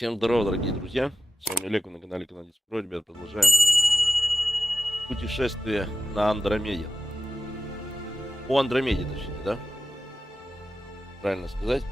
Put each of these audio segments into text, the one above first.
Всем здорово, дорогие друзья. С вами Олег, вы на канале Канадец Про. Ребят, продолжаем путешествие на Андромеде. По Андромеде, точнее, да? Правильно сказать.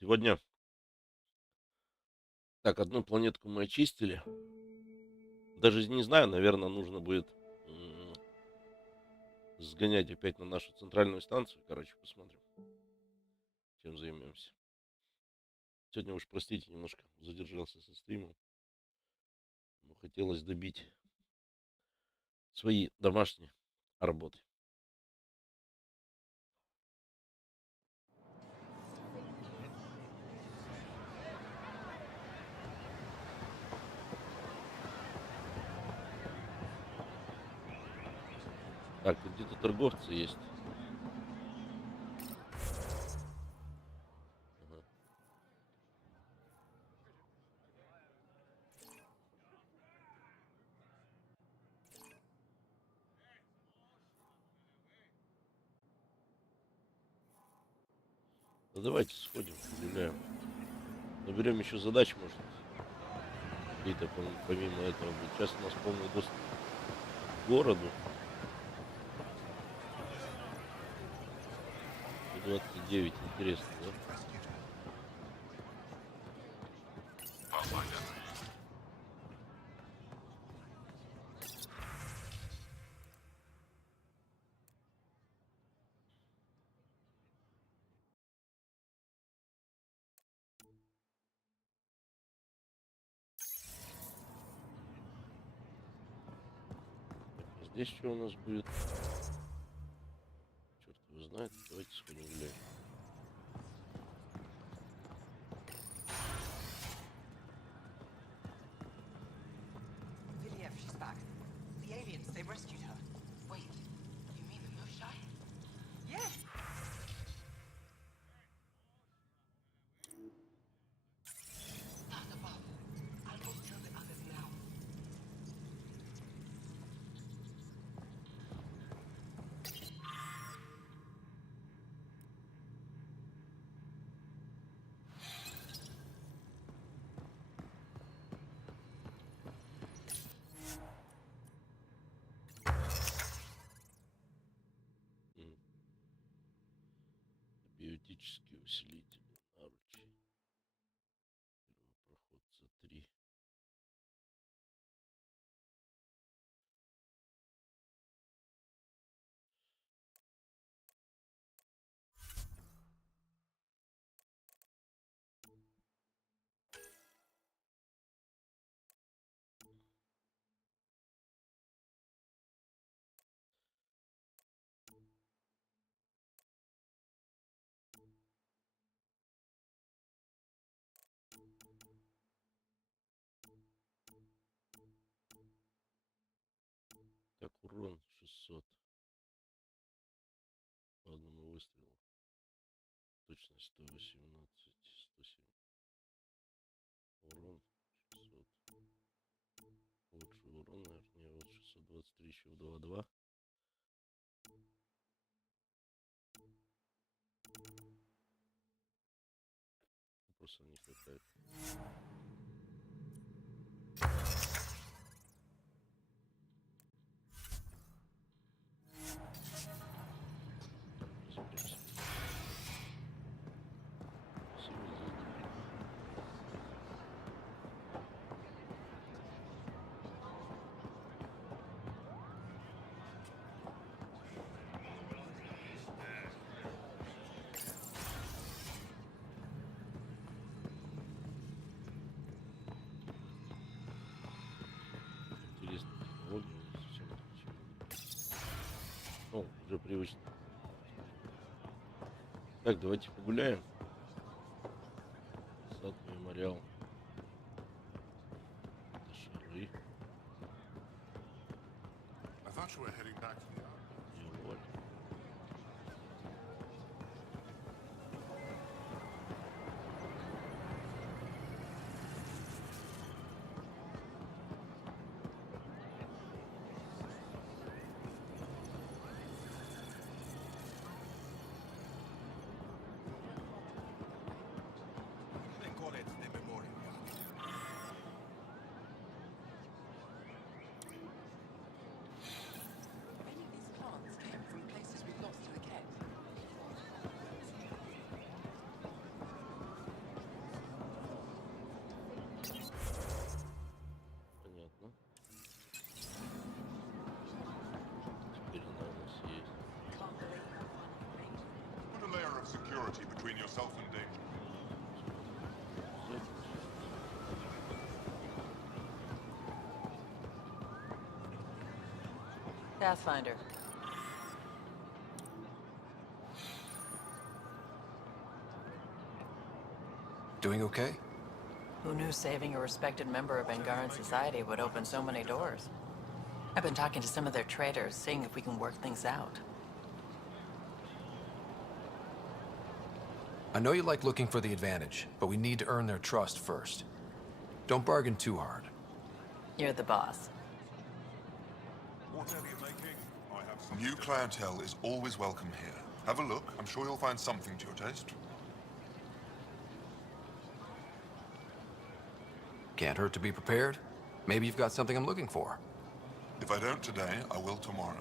Сегодня, так, одну планетку мы очистили. Даже не знаю, наверное, нужно будет сгонять опять на нашу центральную станцию. Короче, посмотрим, чем займемся. Сегодня уж, простите, немножко задержался со стримом. Но хотелось добить свои домашние работы. Так, тут где-то торговцы есть. Ага. Ну, давайте сходим, погуляем. Наберем еще задач, может. Какие-то помимо этого будет. Сейчас у нас полный доступ к городу. 29, интересно, да? Здесь что у нас будет? Черт его знает. Давайте сходим глянем. Биотический усилитель. Наручи. Первопроходца 3. Так, урон 600. По одному выстрелу. Точность 118, 107. Урон 600. Лучший урон, наверное, вот 623 еще в 2-2. Просто не хватает. Ну, уже привычно. Так, давайте погуляем. Сад, мемориал. Это шары. Жаль. Понятно. Теперь она у нас есть. Put a layer of security between yourself and danger. Pathfinder. Doing okay? Who knew saving a respected member of Angaran society would open so many doors? I've been talking to some of their traders, seeing if we can work things out. I know you like looking for the advantage, but we need to earn their trust first. Don't bargain too hard. You're the boss. Whatever you're making, I have some. New clientele is always welcome here. Have a look. I'm sure you'll find something to your taste. Can't hurt to be prepared. Maybe you've got something I'm looking for. If I don't today, I will tomorrow.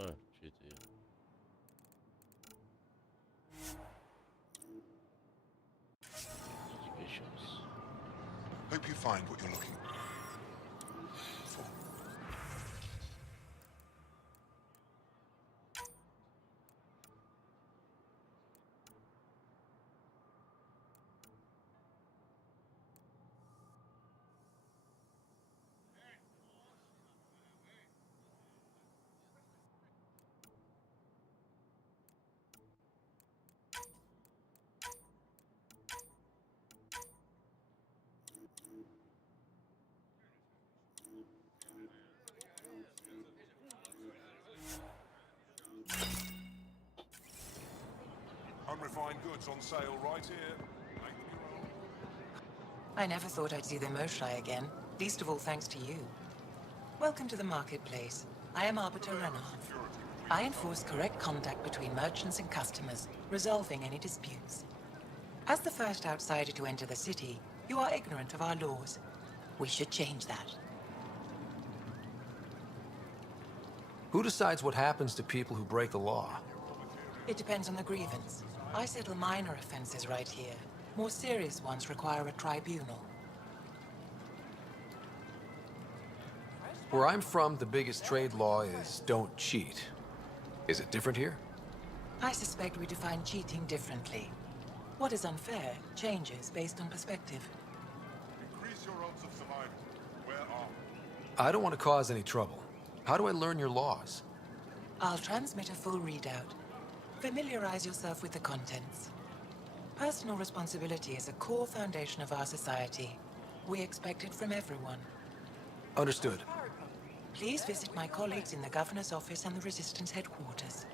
А, что это я? Подожди-ка еще раз. Hope you find what you're looking for. Unrefined goods on sale right here. Make them your own. I never thought I'd see the Moshai again, least of all thanks to you. Welcome to the marketplace. I am Arbiter Renard. I enforce correct contact between merchants and customers, resolving any disputes. As the first outsider to enter the city, you are ignorant of our laws. We should change that. Who decides what happens to people who break the law? It depends on the grievance. I settle minor offenses right here. More serious ones require a tribunal. Where I'm from, the biggest trade law is don't cheat. Is it different here? I suspect we define cheating differently. What is unfair changes based on perspective. Increase your odds of survival. Where are we? I don't want to cause any trouble. How do I learn your laws? I'll transmit a full readout. Familiarize yourself with the contents. Personal responsibility is a core foundation of our society. We expect it from everyone. Understood. Please visit my colleagues in the Governor's office and the Resistance headquarters.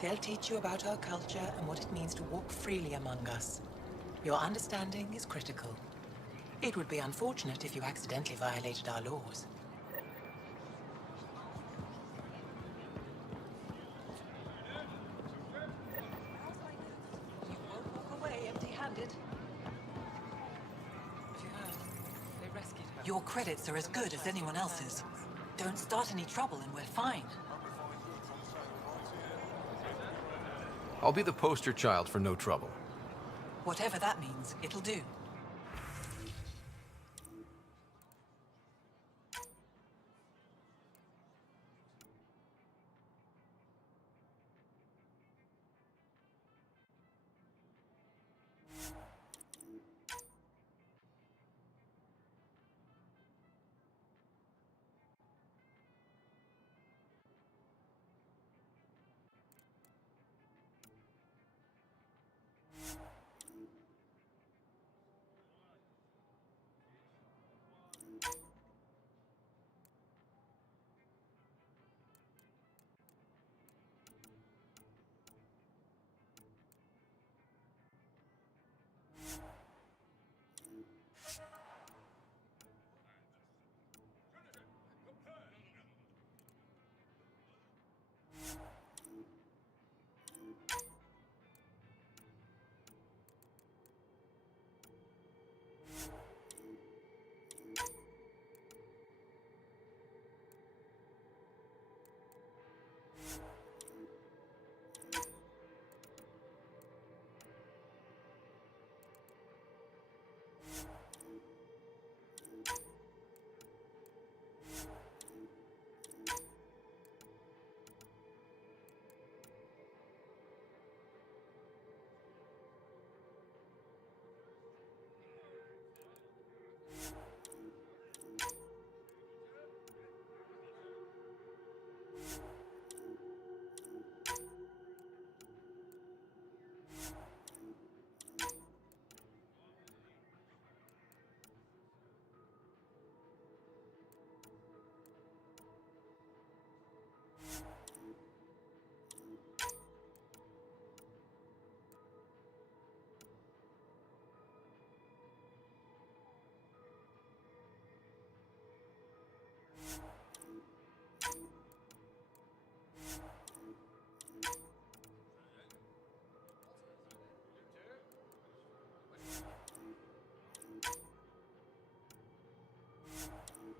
They'll teach you about our culture and what it means to walk freely among us. Your understanding is critical. It would be unfortunate if you accidentally violated our laws. You won't walk away empty-handed. Have you heard? They rescued her. Your credits are as good as anyone else's. Don't start any trouble and we're fine. I'll be the poster child for no trouble. Whatever that means, it'll do.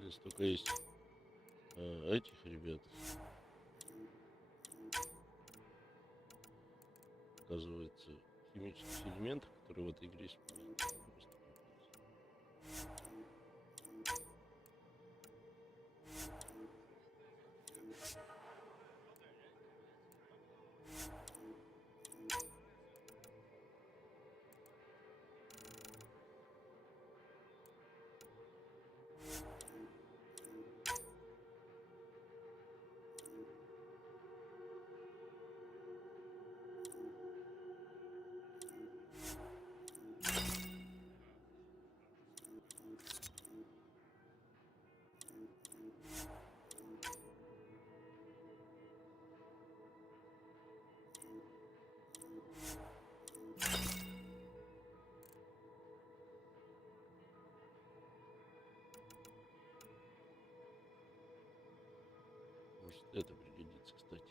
Здесь только есть этих ребят. оказывается, химических элементов, которые в этой игре используют. Может, это пригодится, кстати.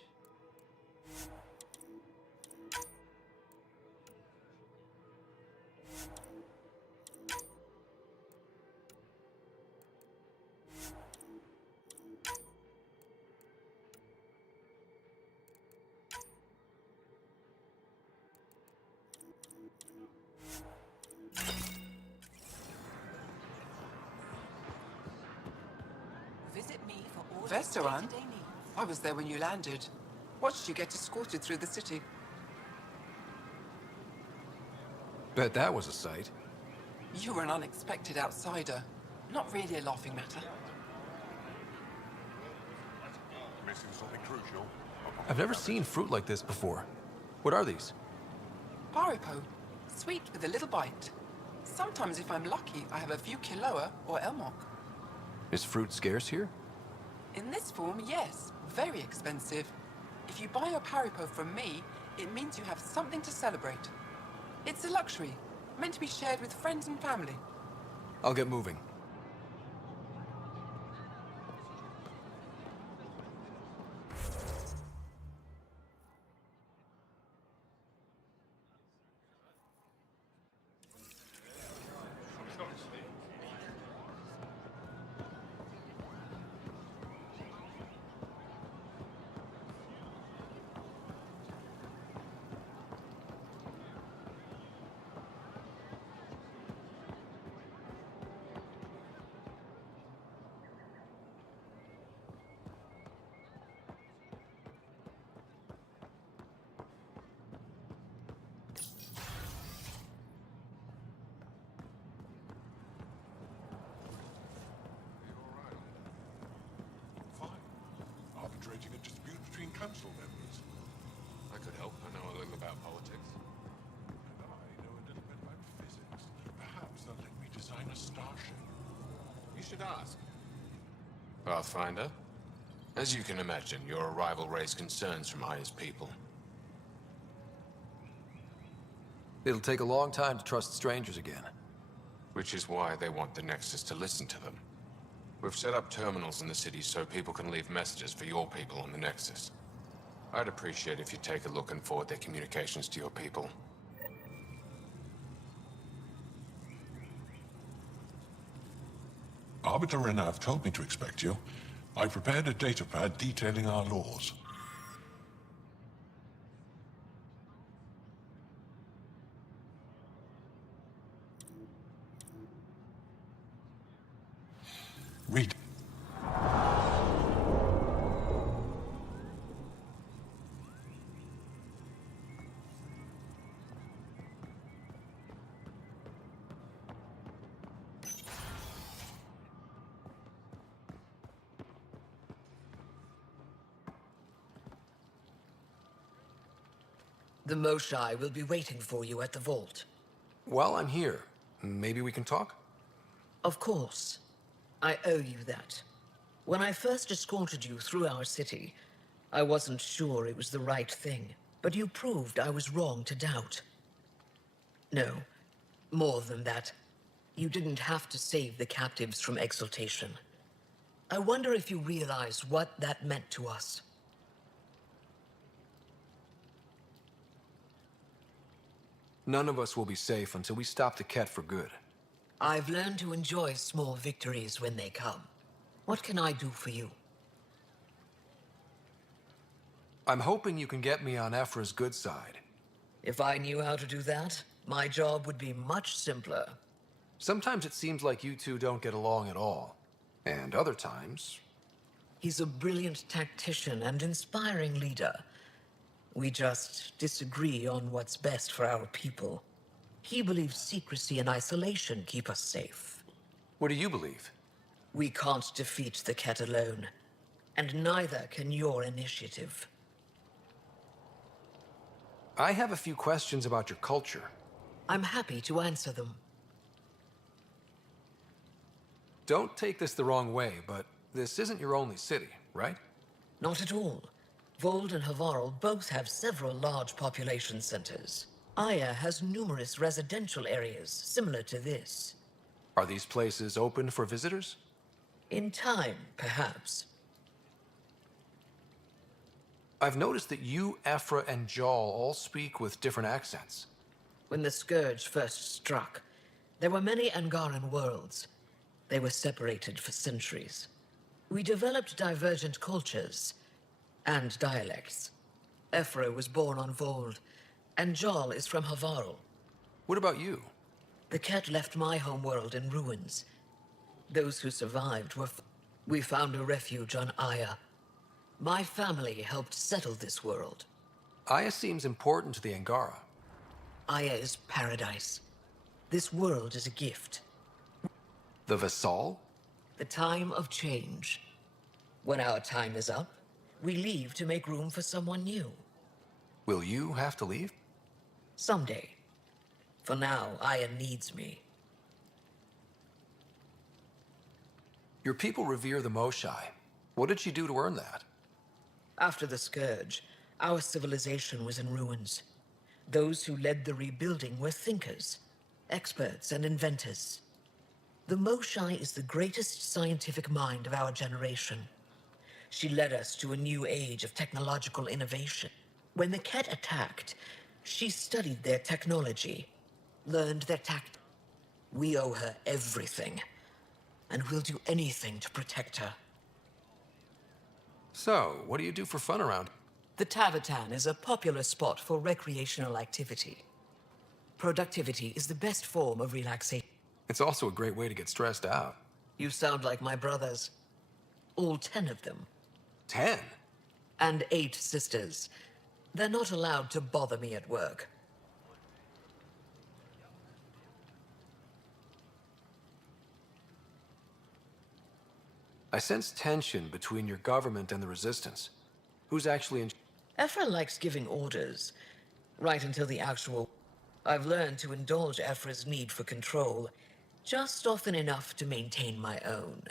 Visit me for all Vestoran? day-to-day needs. I was there when you landed. Watched you get escorted through the city. Bet that was a sight. You were an unexpected outsider. Not really a laughing matter. Missing something crucial. I've never seen fruit like this before. What are these? Paripo. Sweet with a little bite. Sometimes, if I'm lucky, I have a few kiloa or elmok. Is fruit scarce here? In this form, yes. Very expensive. If you buy a paripo from me, it means you have something to celebrate. It's a luxury, meant to be shared with friends and family. I'll get moving. Fine. Arbitrating a dispute between council members. I could help. I know a little about politics. And I know a little bit about physics. Perhaps they'll let me design a starship. You should ask. Pathfinder, as you can imagine, your arrival raised concerns from Aya's people. It'll take a long time to trust strangers again. Which is why they want the Nexus to listen to them. We've set up terminals in the city so people can leave messages for your people on the Nexus. I'd appreciate if you take a look and forward their communications to your people. Arbiter Renav told me to expect you. I prepared a datapad detailing our laws. Read. The Moshai will be waiting for you at the vault. While I'm here, maybe we can talk? Of course. I owe you that. When I first escorted you through our city, I wasn't sure it was the right thing, but you proved I was wrong to doubt. No, more than that. You didn't have to save the captives from exaltation. I wonder if you realize what that meant to us. None of us will be safe until we stop the Ket for good. I've learned to enjoy small victories when they come. What can I do for you? I'm hoping you can get me on Ephra's good side. If I knew how to do that, my job would be much simpler. Sometimes it seems like you two don't get along at all. And other times, He's a brilliant tactician and inspiring leader. We just disagree on what's best for our people. He believes secrecy and isolation keep us safe. what do you believe? We can't defeat the cat alone, and neither can your initiative. I have a few questions about your culture. I'm happy to answer them. Don't take this the wrong way, but this isn't your only city, right? Not at all. Vold and Havarl both have several large population centers. Aya has numerous residential areas similar to this. Are these places open for visitors? In time, perhaps. I've noticed that you, Ephra, and Jal all speak with different accents. When the Scourge first struck, there were many Angaran worlds. They were separated for centuries. We developed divergent cultures and dialects. Ephra was born on Vold, and Jal is from Havarl. What about you? The cat left my homeworld in ruins. Those who survived were... We found a refuge on Aya. My family helped settle this world. Aya seems important to the Angara. Aya is paradise. This world is a gift. The Vassal? The time of change. When our time is up, we leave to make room for someone new. Will you have to leave? Someday. For now, Aya needs me. Your people revere the Moshai. What did she do to earn that? After the Scourge, our civilization was in ruins. Those who led the rebuilding were thinkers, experts, and inventors. The Moshai is the greatest scientific mind of our generation. She led us to a new age of technological innovation. When the Ket attacked, she studied their technology, learned their tact. We owe her everything, and we'll do anything to protect her. So, what do you do for fun around? The Tavatan is a popular spot for recreational activity. Productivity is the best form of relaxation. It's also a great way to get stressed out. You sound like my brothers. All 10 of them. 10? And 8 sisters. They're not allowed to bother me at work. I sense tension between your government and the Resistance. Who's actually in... Ephra likes giving orders, right until the actual... I've learned to indulge Ephra's need for control, just often enough to maintain my own.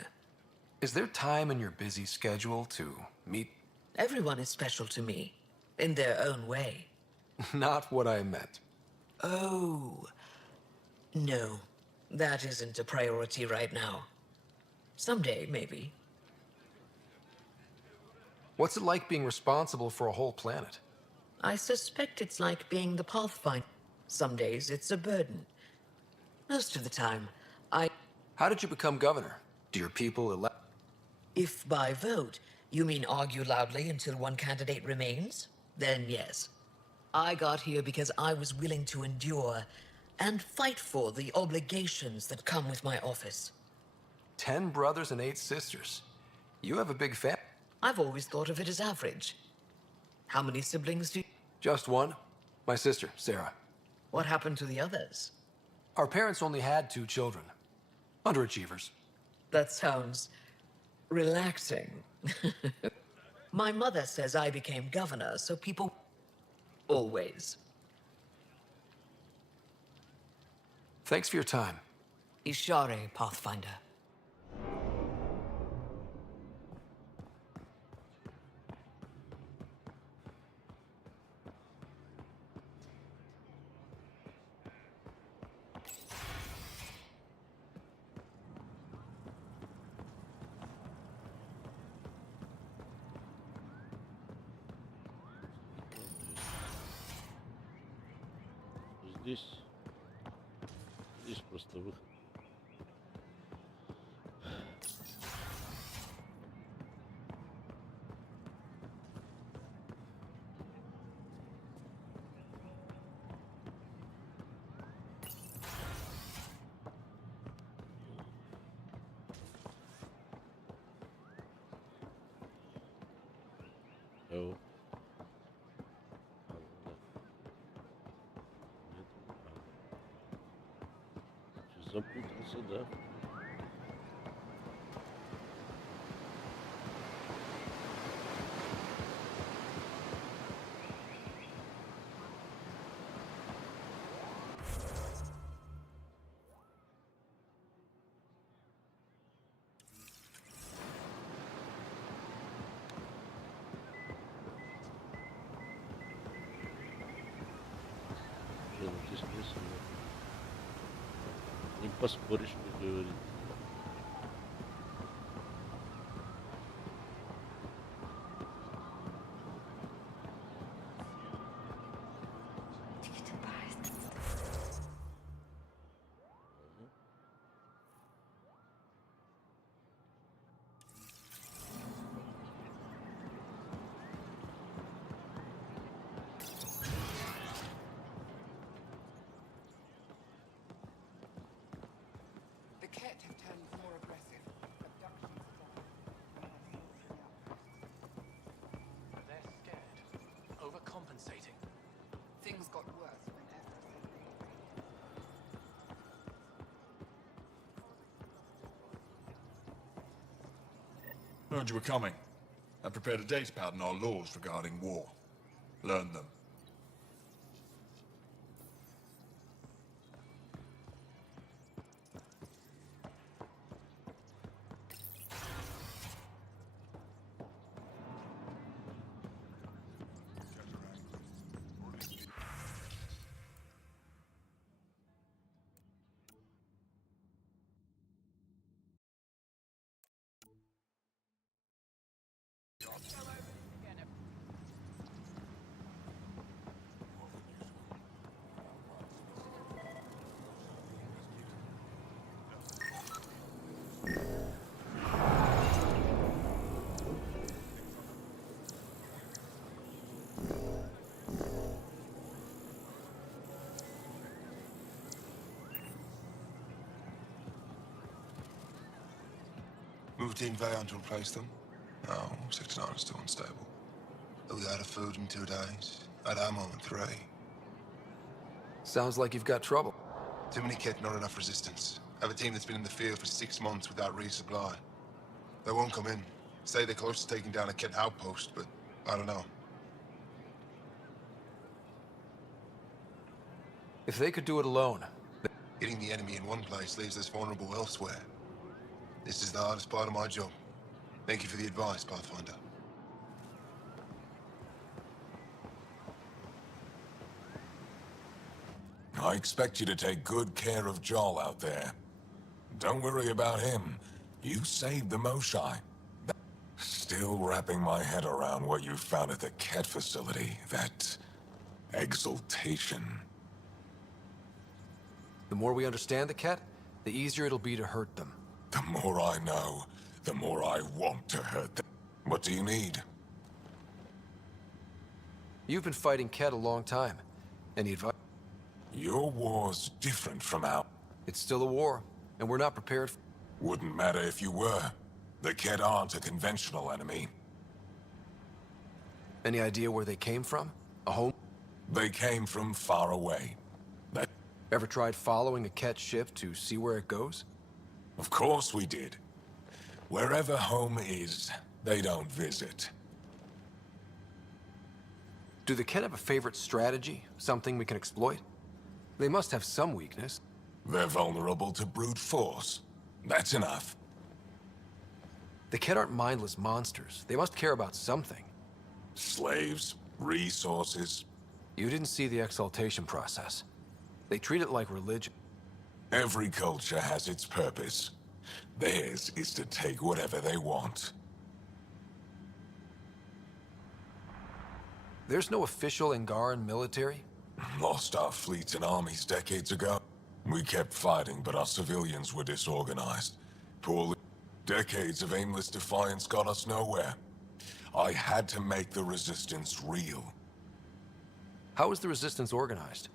Is there time in your busy schedule to meet? Everyone is special to me, in their own way. Not what I meant. Oh. No, that isn't a priority right now. Someday, maybe. What's it like being responsible for a whole planet? I suspect it's like being the Pathfinder. Some days it's a burden. Most of the time, How did you become governor? Do your people elect? If by vote you mean argue loudly until one candidate remains, then yes. I got here because I was willing to endure and fight for the obligations that come with my office. 10 brothers and 8 sisters. You have a big family. I've always thought of it as average. How many siblings do you... Just one. My sister, Sarah. What happened to the others? Our parents only had 2 children. Underachievers. That sounds relaxing. My mother says I became governor, so people... Always. Thanks for your time. Ishare, Pathfinder. Здесь просто выход. О. Да. Нет. Чё, запутался, да? Ну, здесь красиво. Не поспоришь, как говорится. Мгм. The Ket have turned more aggressive. Abductions are They're scared. Overcompensating. Things got worse when Ezra said Heard you were coming. I prepared a data pad on our laws regarding war. Learn them. Moved in Vayon to replace them? No, 69 is still unstable. But we out of food in 2 days. Had ammo in 3. Sounds like you've got trouble. Too many kit, not enough resistance. Have a team that's been in the field for 6 months without resupply. They won't come in. Say they're close to taking down a kit outpost, but I don't know. If they could do it alone. Hitting the enemy in one place leaves us vulnerable elsewhere. This is the hardest part of my job. Thank you for the advice, Pathfinder. I expect you to take good care of Joel out there. Don't worry about him. You saved the Moshai. Still wrapping my head around what you found at the Ket facility. That exaltation. The more we understand the Ket, the easier it'll be to hurt them. The more I know, the more I want to hurt them. What do you need? You've been fighting Ket a long time. Any advice? Your war's different from our... It's still a war, and we're not prepared. Wouldn't matter if you were. The Ket aren't a conventional enemy. Any idea where they came from? A home? They came from far away. That... Ever tried following a Ket ship to see where it goes? Of course we did. Wherever home is, they don't visit. Do the Ket have a favorite strategy? Something we can exploit? They must have some weakness. They're vulnerable to brute force. That's enough. The Ket aren't mindless monsters. They must care about something. Slaves, resources. You didn't see the exaltation process. They treat it like religion. Every culture has its purpose. Theirs is to take whatever they want. There's no official Angaran military? Lost our fleets and armies decades ago. We kept fighting, but our civilians were disorganized. Poorly. Decades of aimless defiance got us nowhere. I had to make the resistance real. How is the resistance organized?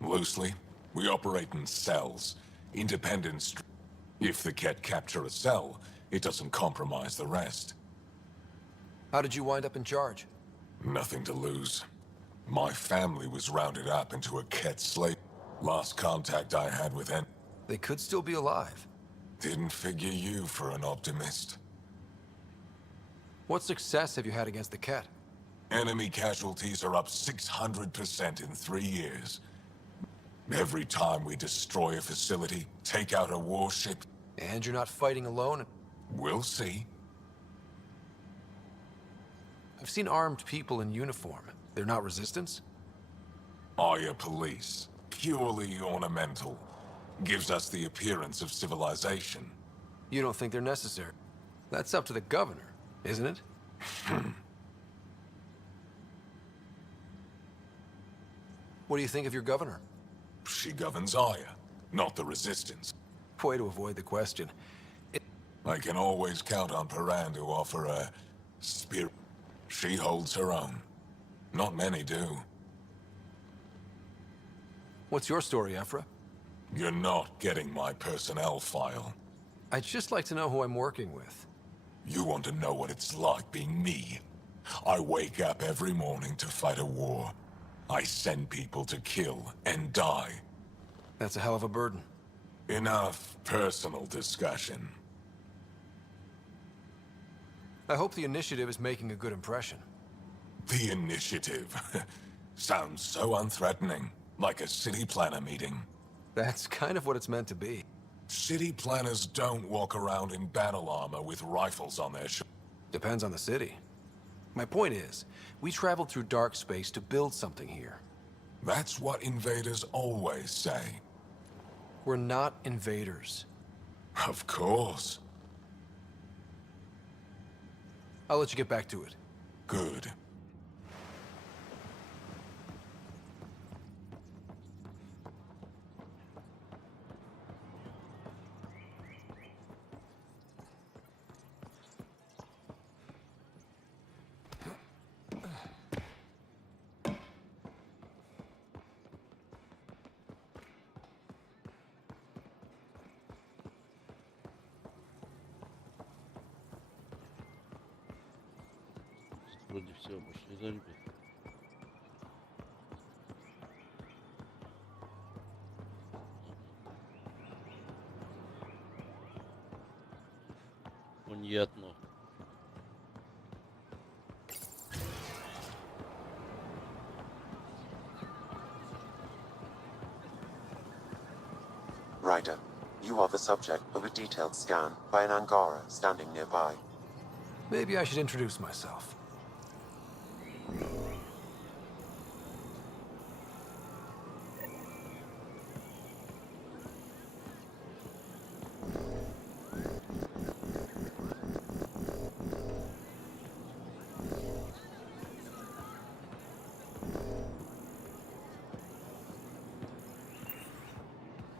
Loosely, we operate in cells. Independent. If the Ket capture a cell, it doesn't compromise the rest. How did you wind up in charge? Nothing to lose. My family was rounded up into a Ket slave. Last contact I had with them. They could still be alive. Didn't figure you for an optimist. What success have you had against the Ket? Enemy casualties are up 600% in 3 years. Every time we destroy a facility, take out a warship... And you're not fighting alone? We'll see. I've seen armed people in uniform. They're not resistance? Aya police. Purely ornamental. Gives us the appearance of civilization. You don't think they're necessary? That's up to the governor, isn't it? What do you think of your governor? She governs Aya, not the resistance. Way to avoid the question. I can always count on Paran to offer a spirit. She holds her own. Not many do. What's your story, Ephra? You're not getting my personnel file. I'd just like to know who I'm working with. You want to know what it's like being me? I wake up every morning to fight a war. I send people to kill and die. That's a hell of a burden. Enough personal discussion. I hope the initiative is making a good impression. The initiative. Sounds so unthreatening. Like a city planner meeting. That's kind of what it's meant to be. City planners don't walk around in battle armor with rifles on their shoulders. Depends on the city. My point is, we traveled through dark space to build something here. That's what invaders always say. We're not invaders. Of course. I'll let you get back to it. Good. Вроде все, пошли за ребят. Понятно. Ryder, you are the subject of a detailed scan by an Angara standing nearby. Maybe I should introduce myself.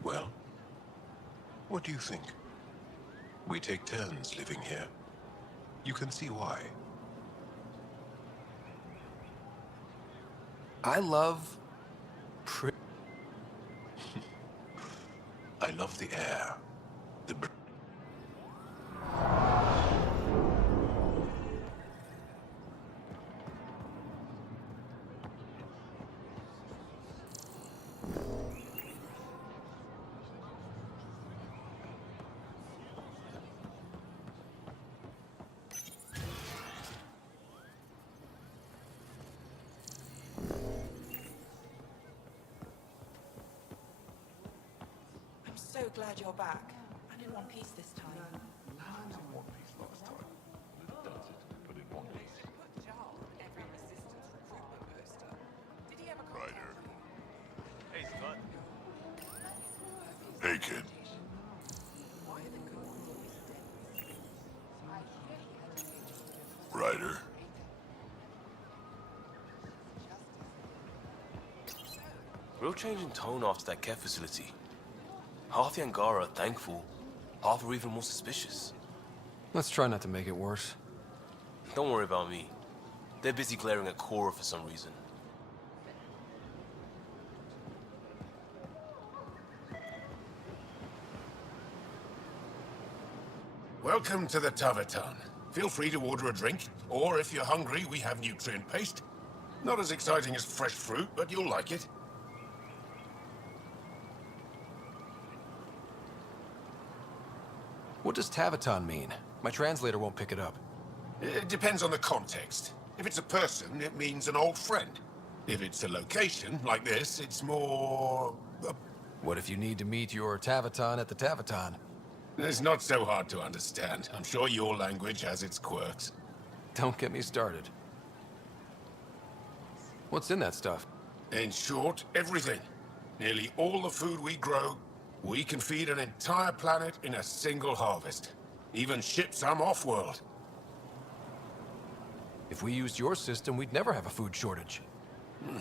Well, what do you think? We take turns living here. You can see why. I love... I love the air. The So glad you're back. I'm in one piece this time. I was in one piece last time. Does it, but in one piece. Put Jarl on every resistance recruitment poster. Did he ever Ryder. Hey, Scott. Hey, kid. Why are the good ones always dead? Ryder. Real change in tone after that care facility. Half the Angara are thankful, half are even more suspicious. Let's try not to make it worse. Don't worry about me. They're busy glaring at Cora for some reason. Welcome to the Taverton. Feel free to order a drink, or if you're hungry, we have nutrient paste, Not as exciting as fresh fruit, but you'll like it. What does Tavaton mean? My translator won't pick it up. It depends on the context. If it's a person, it means an old friend. If it's a location, like this, it's more... What if you need to meet your Tavaton at the Tavaton? It's not so hard to understand. I'm sure your language has its quirks. Don't get me started. What's in that stuff? In short, everything. Nearly all the food we grow, we can feed an entire planet in a single harvest. Even ship some off-world. If we used your system, we'd never have a food shortage.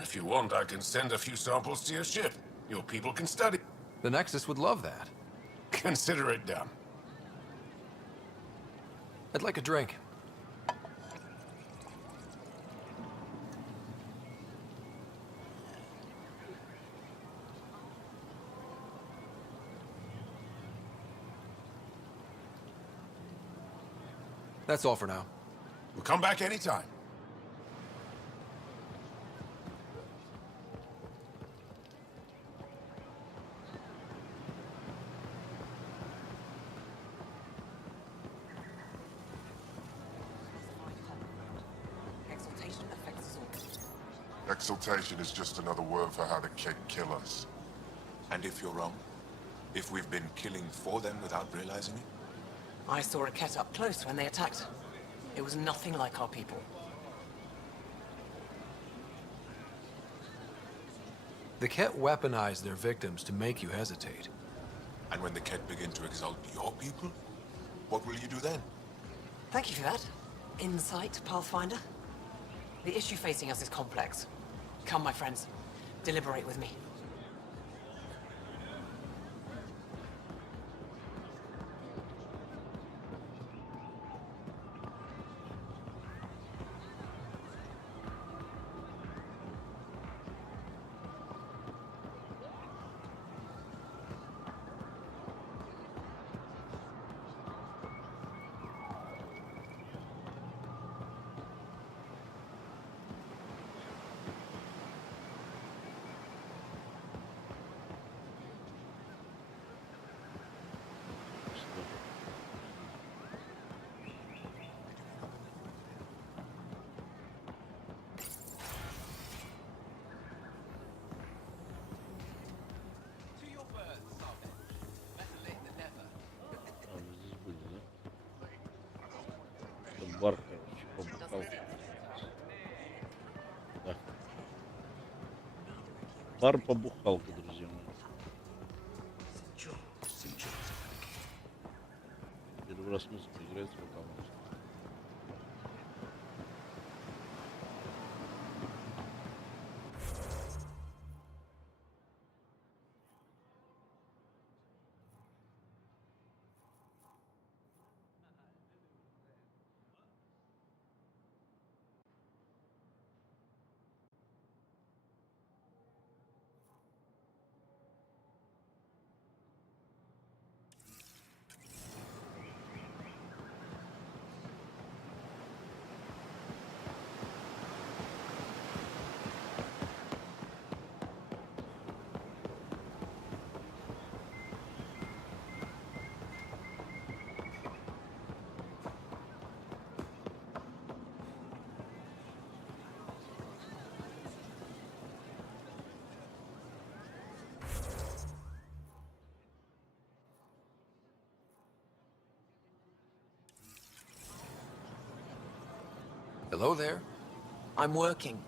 If you want, I can send a few samples to your ship. Your people can study. The Nexus would love that. Consider it done. I'd like a drink. That's all for now. We'll come back anytime. Exaltation is just another word for how the Keg kill us. And if you're wrong? If we've been killing for them without realizing it? I saw a Ket up close when they attacked. It was nothing like our people. The Ket weaponize their victims to make you hesitate. And when the Ket begin to exalt your people, what will you do then? Thank you for that. Insight, Pathfinder. The issue facing us is complex. Come, my friends. Deliberate with me. Бар, короче, побухал. Да. Бар побухалка, друзья мои. Первый раз музыка играет спокойно. Hello there. I'm working.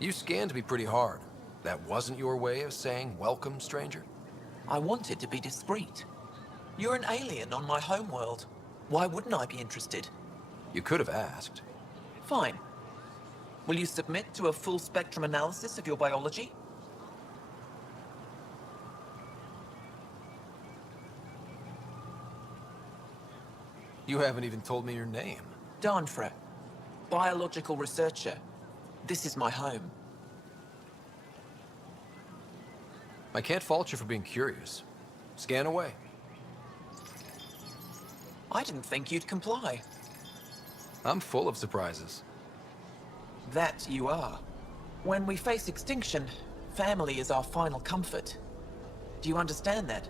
You scanned me pretty hard. That wasn't your way of saying welcome, stranger? I wanted to be discreet. You're an alien on my homeworld. Why wouldn't I be interested? You could have asked. Fine. Will you submit to a full spectrum analysis of your biology? You haven't even told me your name. Danfra. Biological researcher. This is my home. I can't fault you for being curious. Scan away. I didn't think you'd comply. I'm full of surprises. That you are. When we face extinction, family is our final comfort. Do you understand that?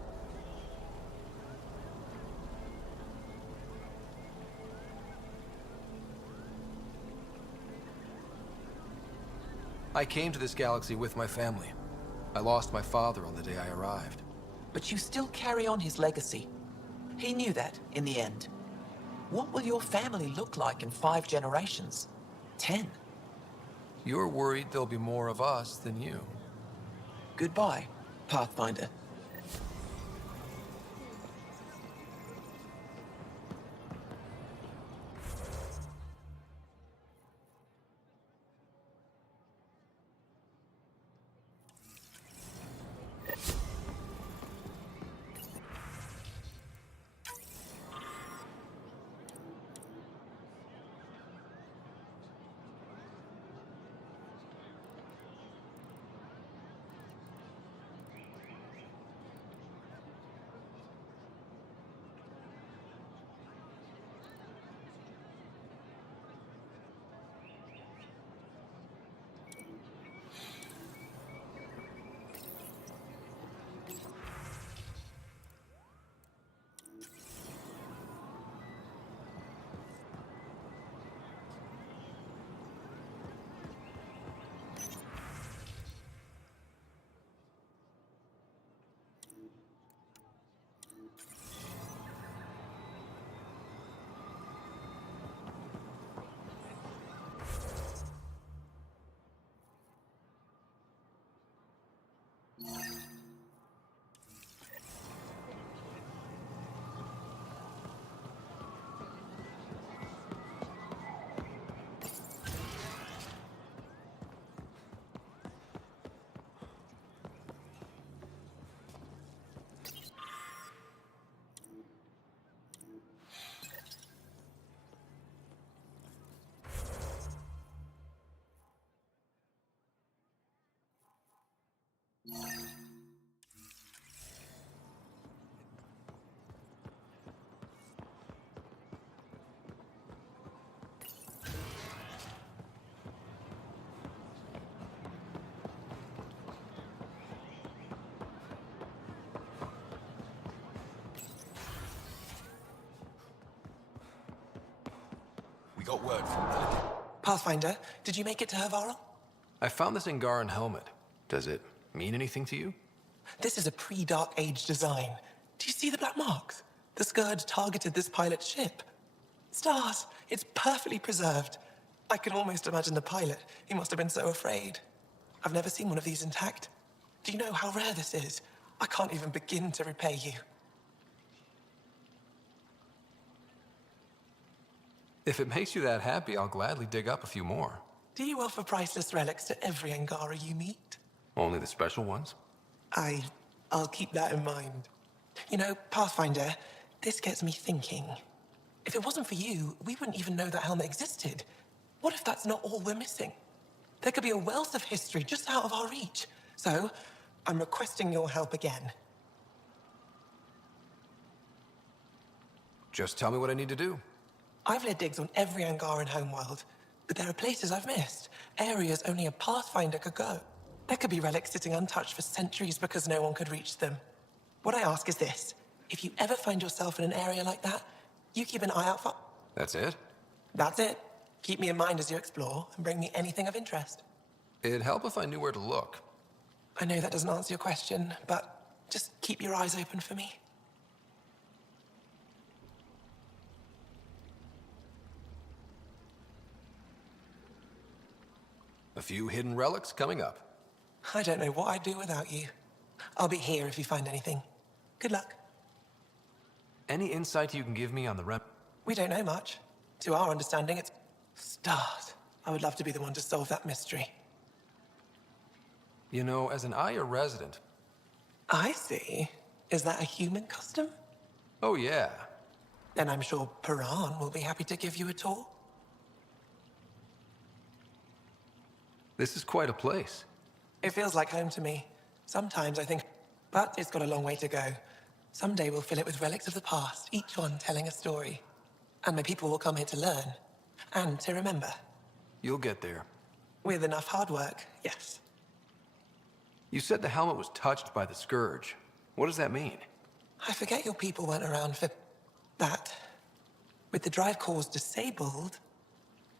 I came to this galaxy with my family. I lost my father on the day I arrived. But you still carry on his legacy. He knew that, in the end. What will your family look like in 5 generations? 10? You're worried there'll be more of us than you. Goodbye, Pathfinder. Got word from Delegate. Pathfinder, did you make it to Hervarl? I found this Angaran helmet. Does it mean anything to you? This is a pre-Dark Age design. Do you see the black marks? The Scourge targeted this pilot's ship. Stars, it's perfectly preserved. I can almost imagine the pilot. He must have been so afraid. I've never seen one of these intact. Do you know how rare this is? I can't even begin to repay you. If it makes you that happy, I'll gladly dig up a few more. Do you offer priceless relics to every Angara you meet? Only the special ones? I'll keep that in mind. You know, Pathfinder, this gets me thinking. If it wasn't for you, we wouldn't even know that helmet existed. What if that's not all we're missing? There could be a wealth of history just out of our reach. So, I'm requesting your help again. Just tell me what I need to do. I've led digs on every Angaran homeworld, but there are places I've missed, areas only a Pathfinder could go. There could be relics sitting untouched for centuries because no one could reach them. What I ask is this: if you ever find yourself in an area like that, you keep an eye out for... That's it? That's it. Keep me in mind as you explore, and bring me anything of interest. It'd help if I knew where to look. I know that doesn't answer your question, but just keep your eyes open for me. A few hidden relics coming up. I don't know what I'd do without you. I'll be here if you find anything. Good luck. Any insight you can give me on the We don't know much. To our understanding, it's... stars. I would love to be the one to solve that mystery. You know, as an Aya resident... I see. Is that a human custom? Oh, yeah. Then I'm sure Paran will be happy to give you a tour. This is quite a place. It feels like home to me. Sometimes I think... But it's got a long way to go. Someday we'll fill it with relics of the past, each one telling a story. And my people will come here to learn. And to remember. You'll get there. With enough hard work, yes. You said the helmet was touched by the Scourge. What does that mean? I forget your people weren't around for that. With the drive cores disabled,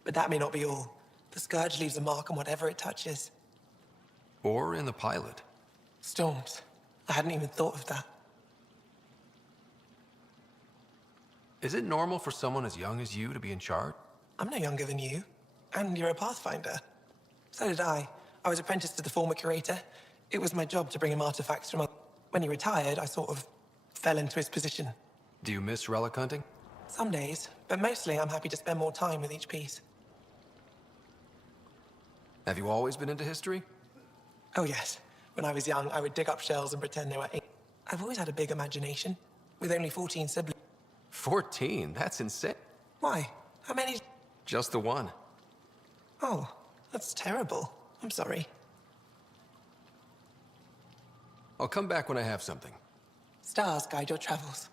but that may not be all. The Scourge leaves a mark on whatever it touches. Or in the pilot. Storms. I hadn't even thought of that. Is it normal for someone as young as you to be in charge? I'm no younger than you. And you're a Pathfinder. So did I. I was apprenticed to the former curator. It was my job to bring him artifacts from... When he retired, I sort of fell into his position. Do you miss relic hunting? Some days, but mostly I'm happy to spend more time with each piece. Have you always been into history? Oh yes. When I was young, I would dig up shells and pretend they were... I've always had a big imagination, with only 14 siblings. 14? That's insane. Why? How many? Just the one. Oh, that's terrible. I'm sorry. I'll come back when I have something. Stars guide your travels.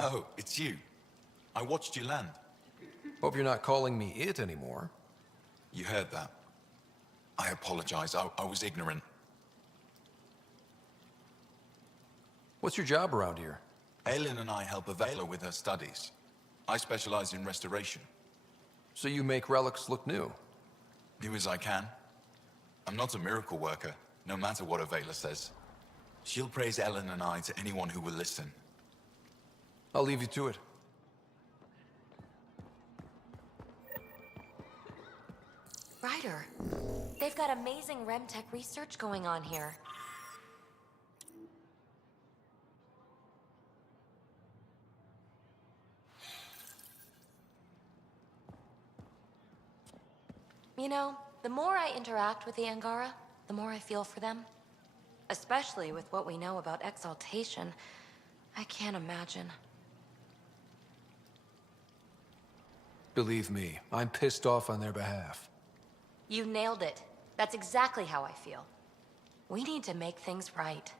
Oh, it's you. I watched you land. Hope you're not calling me it anymore. You heard that. I apologize. I was ignorant. What's your job around here? Aylin and I help Avela with her studies. I specialize in restoration. So you make relics look new? Do as I can. I'm not a miracle worker, no matter what Avela says. She'll praise Ellen and I to anyone who will listen. I'll leave you to it. Ryder, they've got amazing RemTech research going on here. You know, the more I interact with the Angara, the more I feel for them. Especially with what we know about exaltation. I can't imagine. Believe me, I'm pissed off on their behalf. You nailed it. That's exactly how I feel. We need to make things right.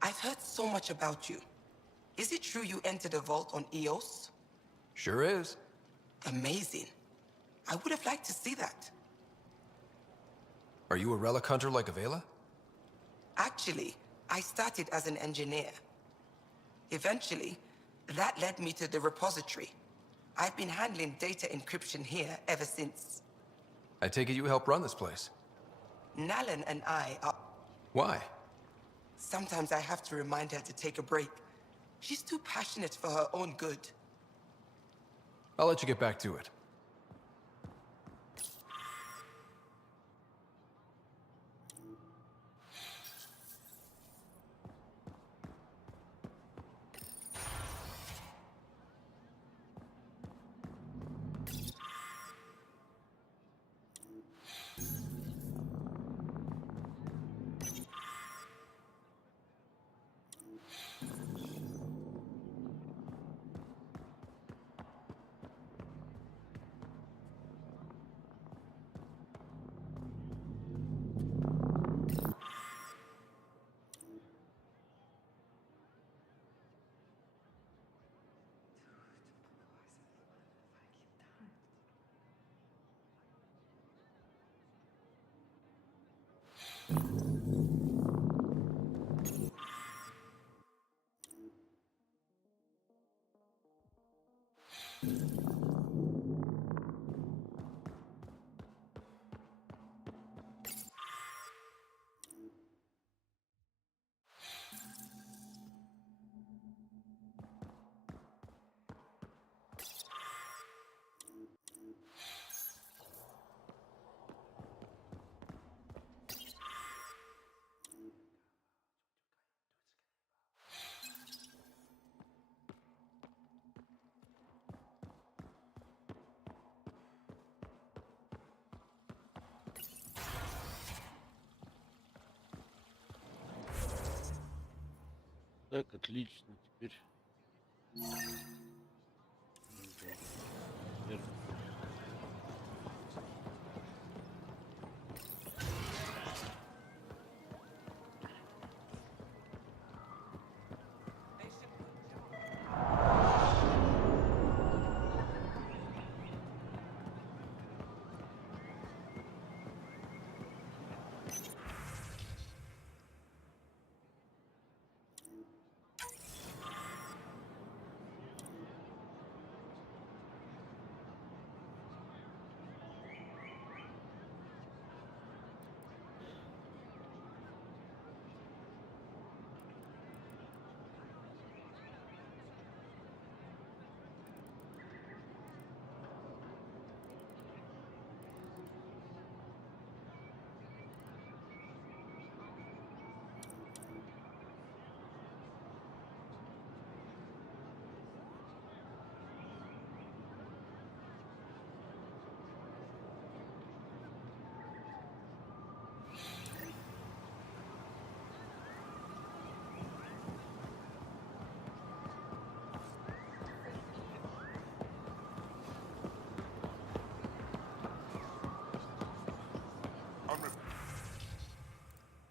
I've heard so much about you. Is it true you entered a vault on Eos? Sure is. Amazing. I would have liked to see that. Are you a relic hunter like Avela? Actually, I started as an engineer. Eventually, that led me to the repository. I've been handling data encryption here ever since. I take it you help run this place. Nalan and I are... Why? Sometimes I have to remind her to take a break. She's too passionate for her own good. I'll let you get back to it. Так, отлично. Теперь Теперь.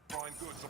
Find goods.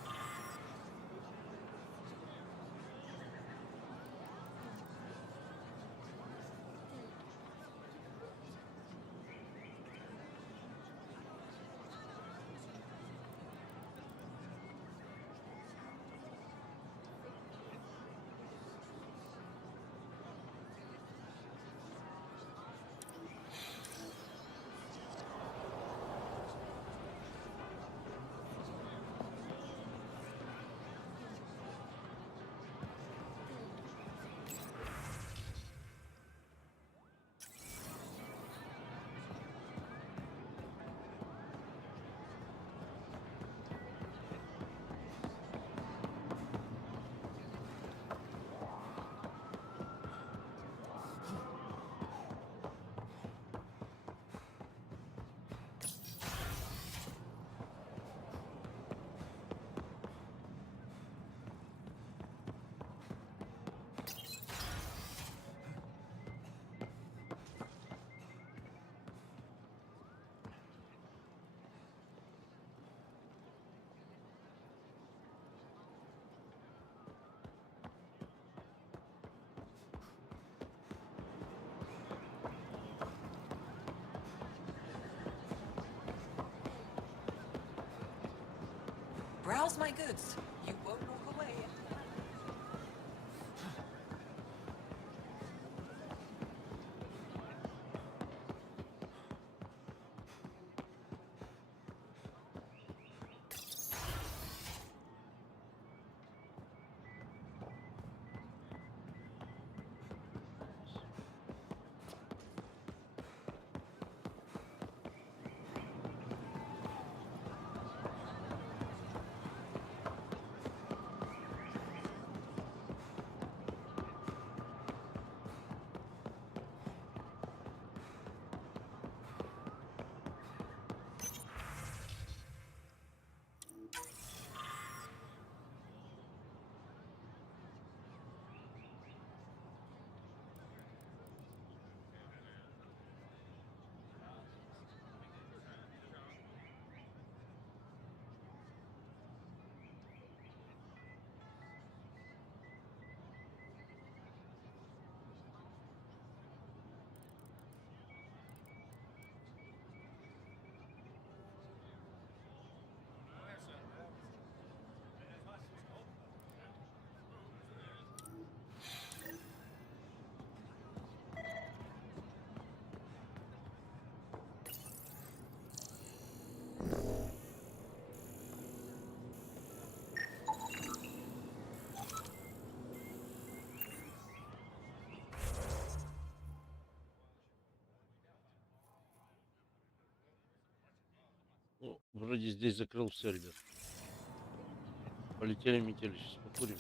Browse my goods. You won't walk away. Ну, вроде здесь закрыл все, ребят. Полетели метели, сейчас покурим.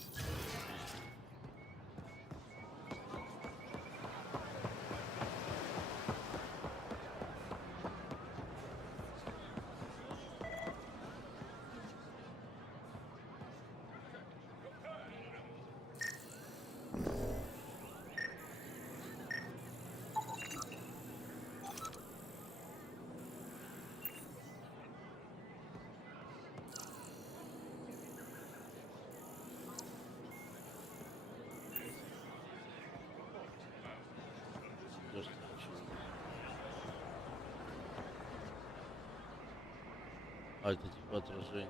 А, это типа отражение.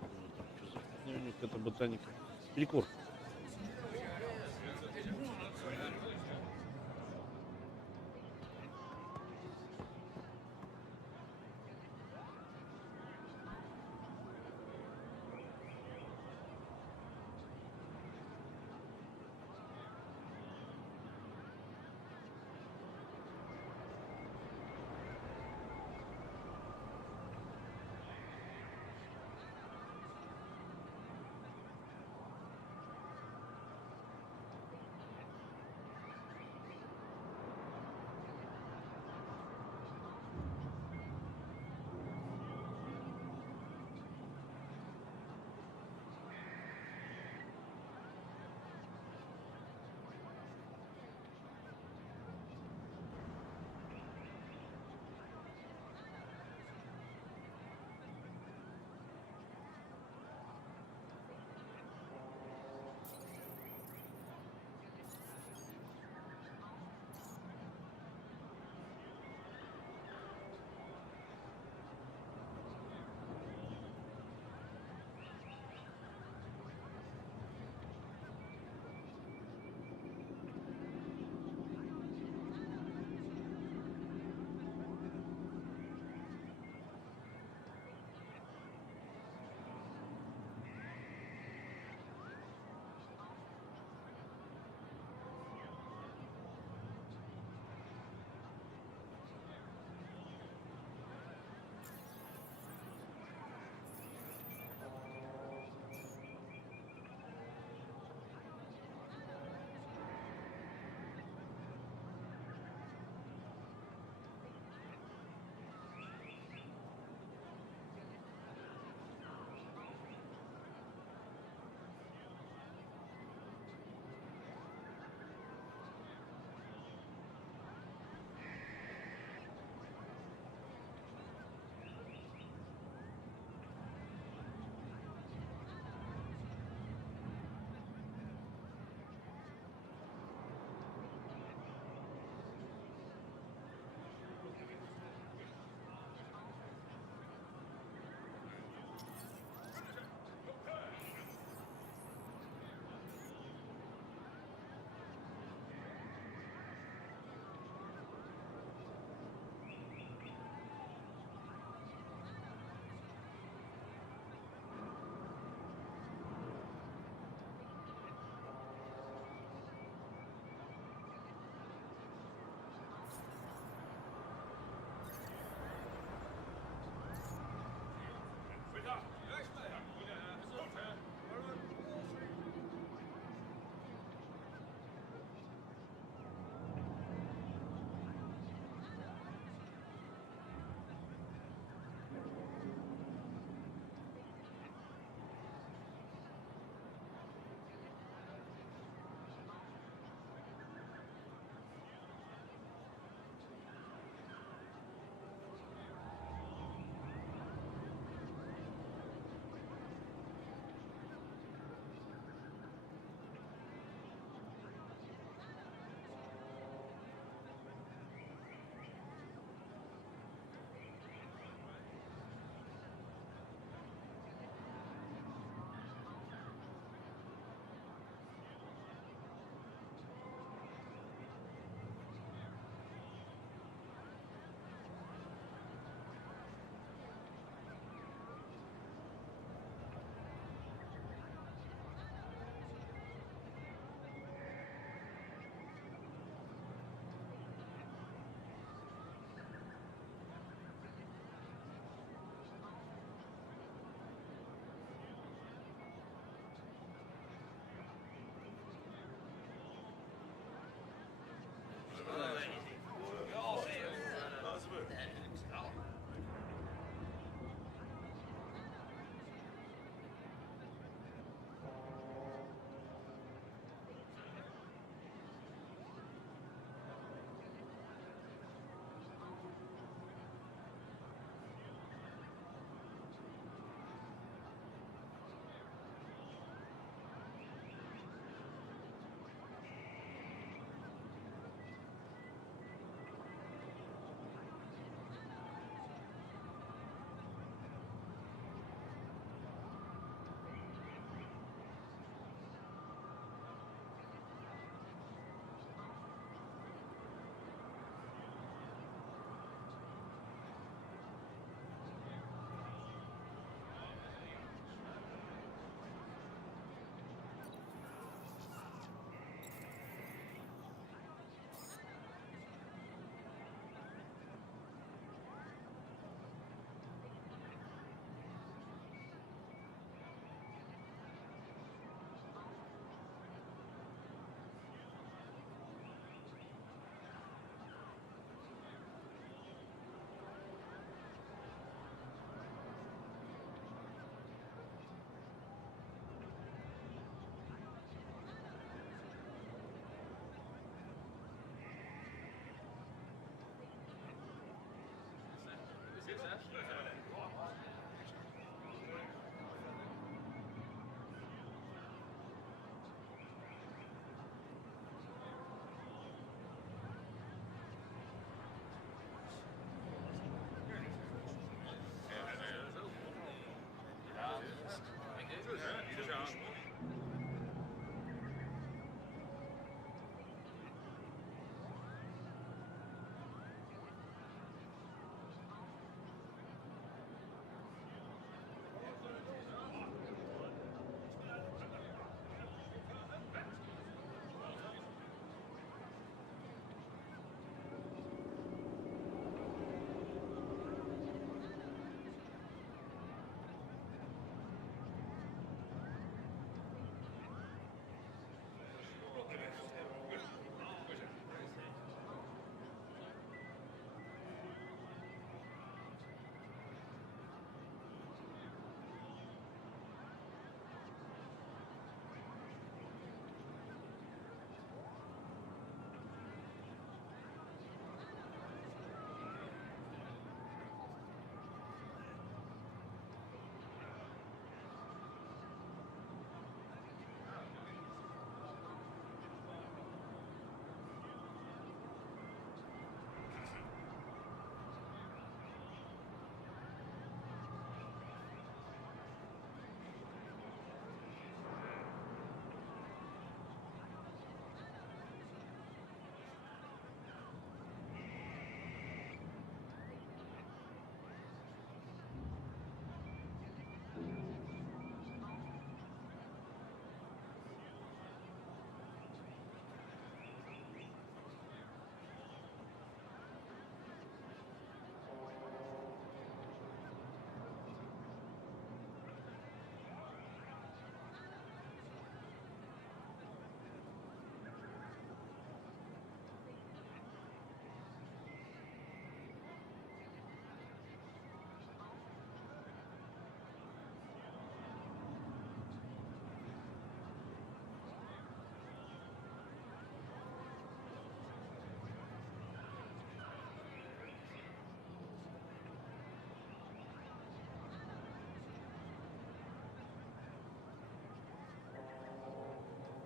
Думаю, там что за фигня у них, это ботаника. Перекур.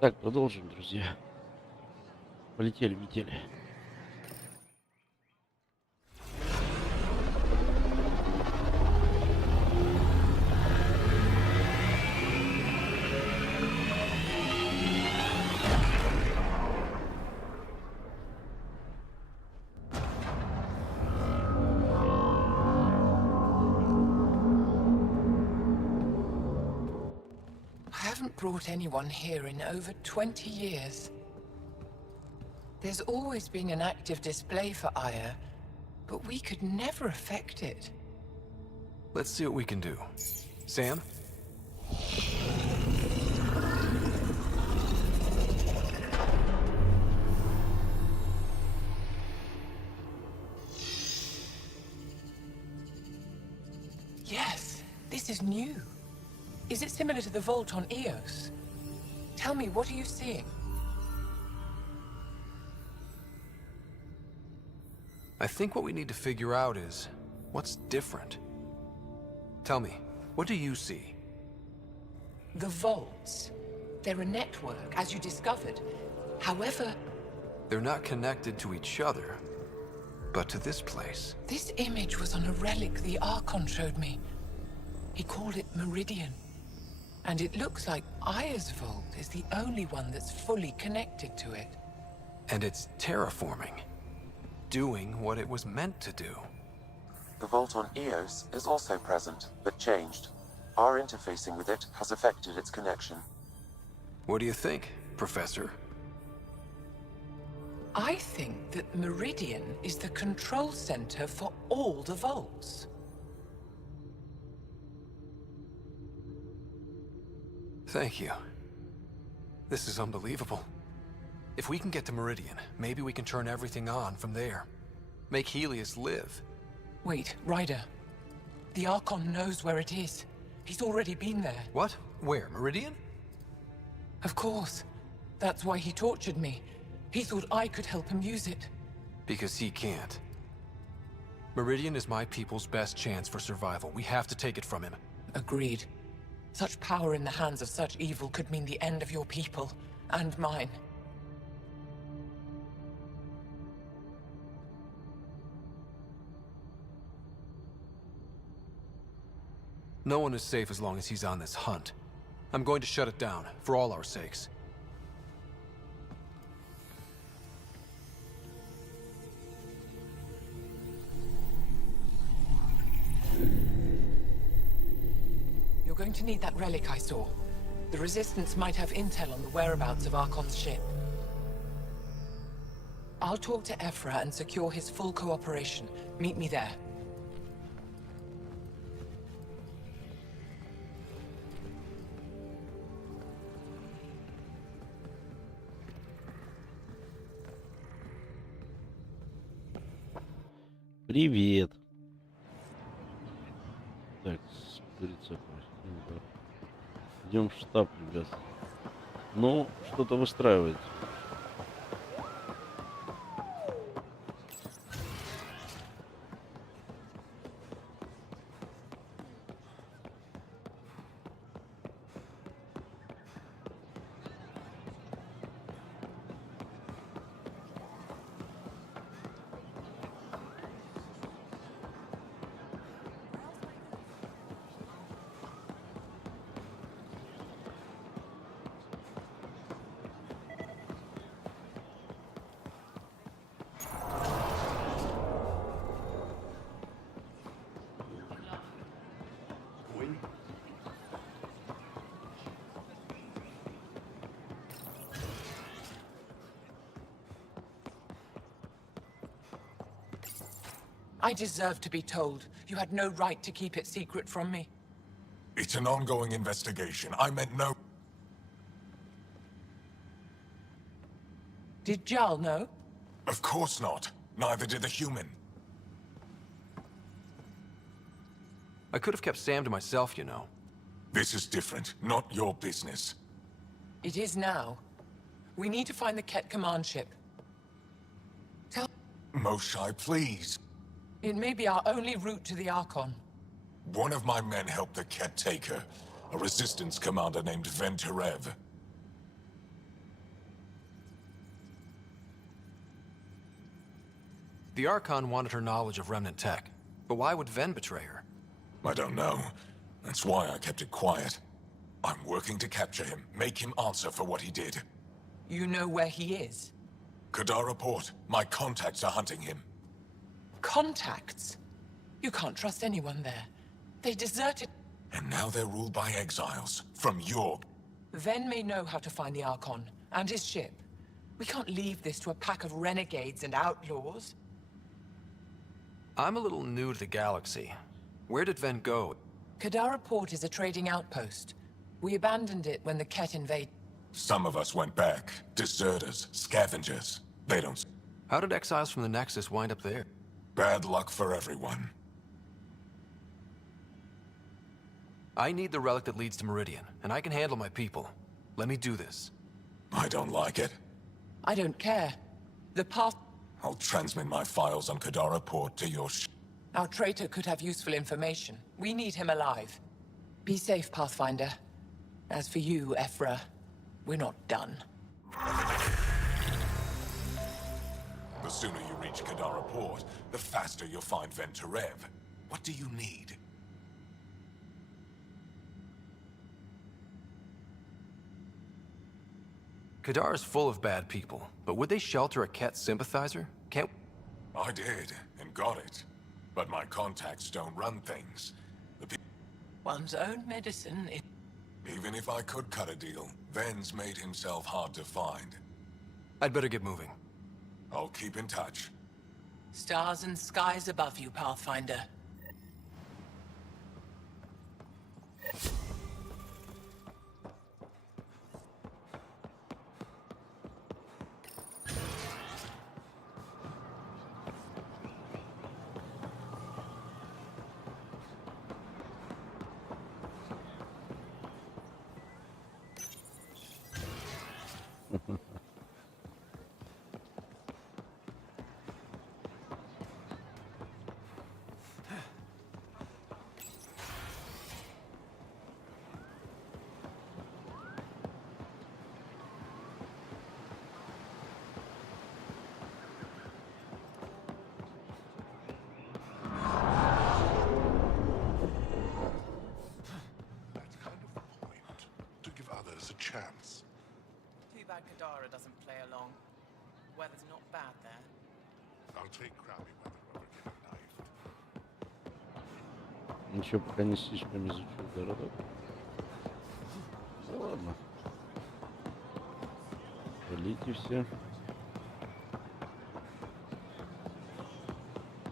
Так, продолжим, друзья. Полетели, метели. I haven't brought anyone here in over 20 years. There's always been an active display for ire, but we could never affect it. Let's see what we can do. Sam? Yes, this is new. Is it similar to the vault on Eos? Tell me, what are you seeing? I think what we need to figure out is what's different. Tell me, what do you see? The vaults. They're a network, as you discovered. However, They're not connected to each other, but to this place. this image was on a relic the Archon showed me. He called it Meridian. And it looks like Aya's vault is the only one that's fully connected to it. And it's terraforming. Doing what it was meant to do. The vault on Eos is also present, but changed. Our interfacing with it has affected its connection. What do you think, Professor? I think that Meridian is the control center for all the vaults. Thank you. This is unbelievable. If we can get to Meridian, maybe we can turn everything on from there. Make Helios live. Wait, Ryder. The Archon knows where it is. He's already been there. What? Where? Meridian? Of course. That's why he tortured me. He thought I could help him use it. Because he can't. Meridian is my people's best chance for survival. We have to take it from him. Agreed. Such power in the hands of such evil could mean the end of your people, and mine. No one is safe as long as he's on this hunt. I'm going to shut it down, for all our sakes. You're going to need that relic I saw. The Resistance might have intel on the whereabouts of Archon's ship. I'll talk to Ephra and secure his full cooperation. Meet me there. Привет. Так, идем в штаб, ребят. Ну, что-то выстраивается. I deserve to be told. You had no right to keep it secret from me. It's an ongoing investigation. I meant no... Did Jarl know? Of course not. Neither did the human. I could have kept Sam to myself, you know. This is different. Not your business. It is now. We need to find the Ket command ship. Moshai, please. It may be our only route to the Archon. One of my men helped the Ket take her. A resistance commander named Venturev. The Archon wanted her knowledge of remnant tech, but why would Ven betray her? I don't know. That's why I kept it quiet. I'm working to capture him, make him answer for what he did. You know where he is? Kadara Port. My contacts are hunting him. Contacts? You can't trust anyone there. They deserted. And now they're ruled by exiles. From your... Ven may know how to find the Archon, and his ship. We can't leave this to a pack of renegades and outlaws. I'm a little new to the galaxy. Where did Ven go? Kadara Port is a trading outpost. We abandoned it when the Ket invaded. Some of us went back. Deserters, scavengers. They don't... How did exiles from the Nexus wind up there? Bad luck for everyone. I need the relic that leads to Meridian, and I can handle my people. Let me do this. I don't like it. I don't care. The path... I'll transmit my files on Kadara Port to your Our traitor could have useful information. We need him alive. Be safe, Pathfinder. As for you, Ephra, we're not done. The sooner you reach Kadara Port, the faster you'll find Venturev. What do you need? Kadara's full of bad people, but would they shelter a Ket sympathizer? Can't... I did, and got it. But my contacts don't run things. One's own medicine is... Even if I could cut a deal, Ven's made himself hard to find. I'd better get moving. I'll keep in touch. Stars and skies above you, Pathfinder. Chance. Too bad Kadara doesn't play along. Weather's not bad there. I'll take crappy weather over getting knifed. Ничего пока не слишком изучил городок. Ну ладно. Полите все.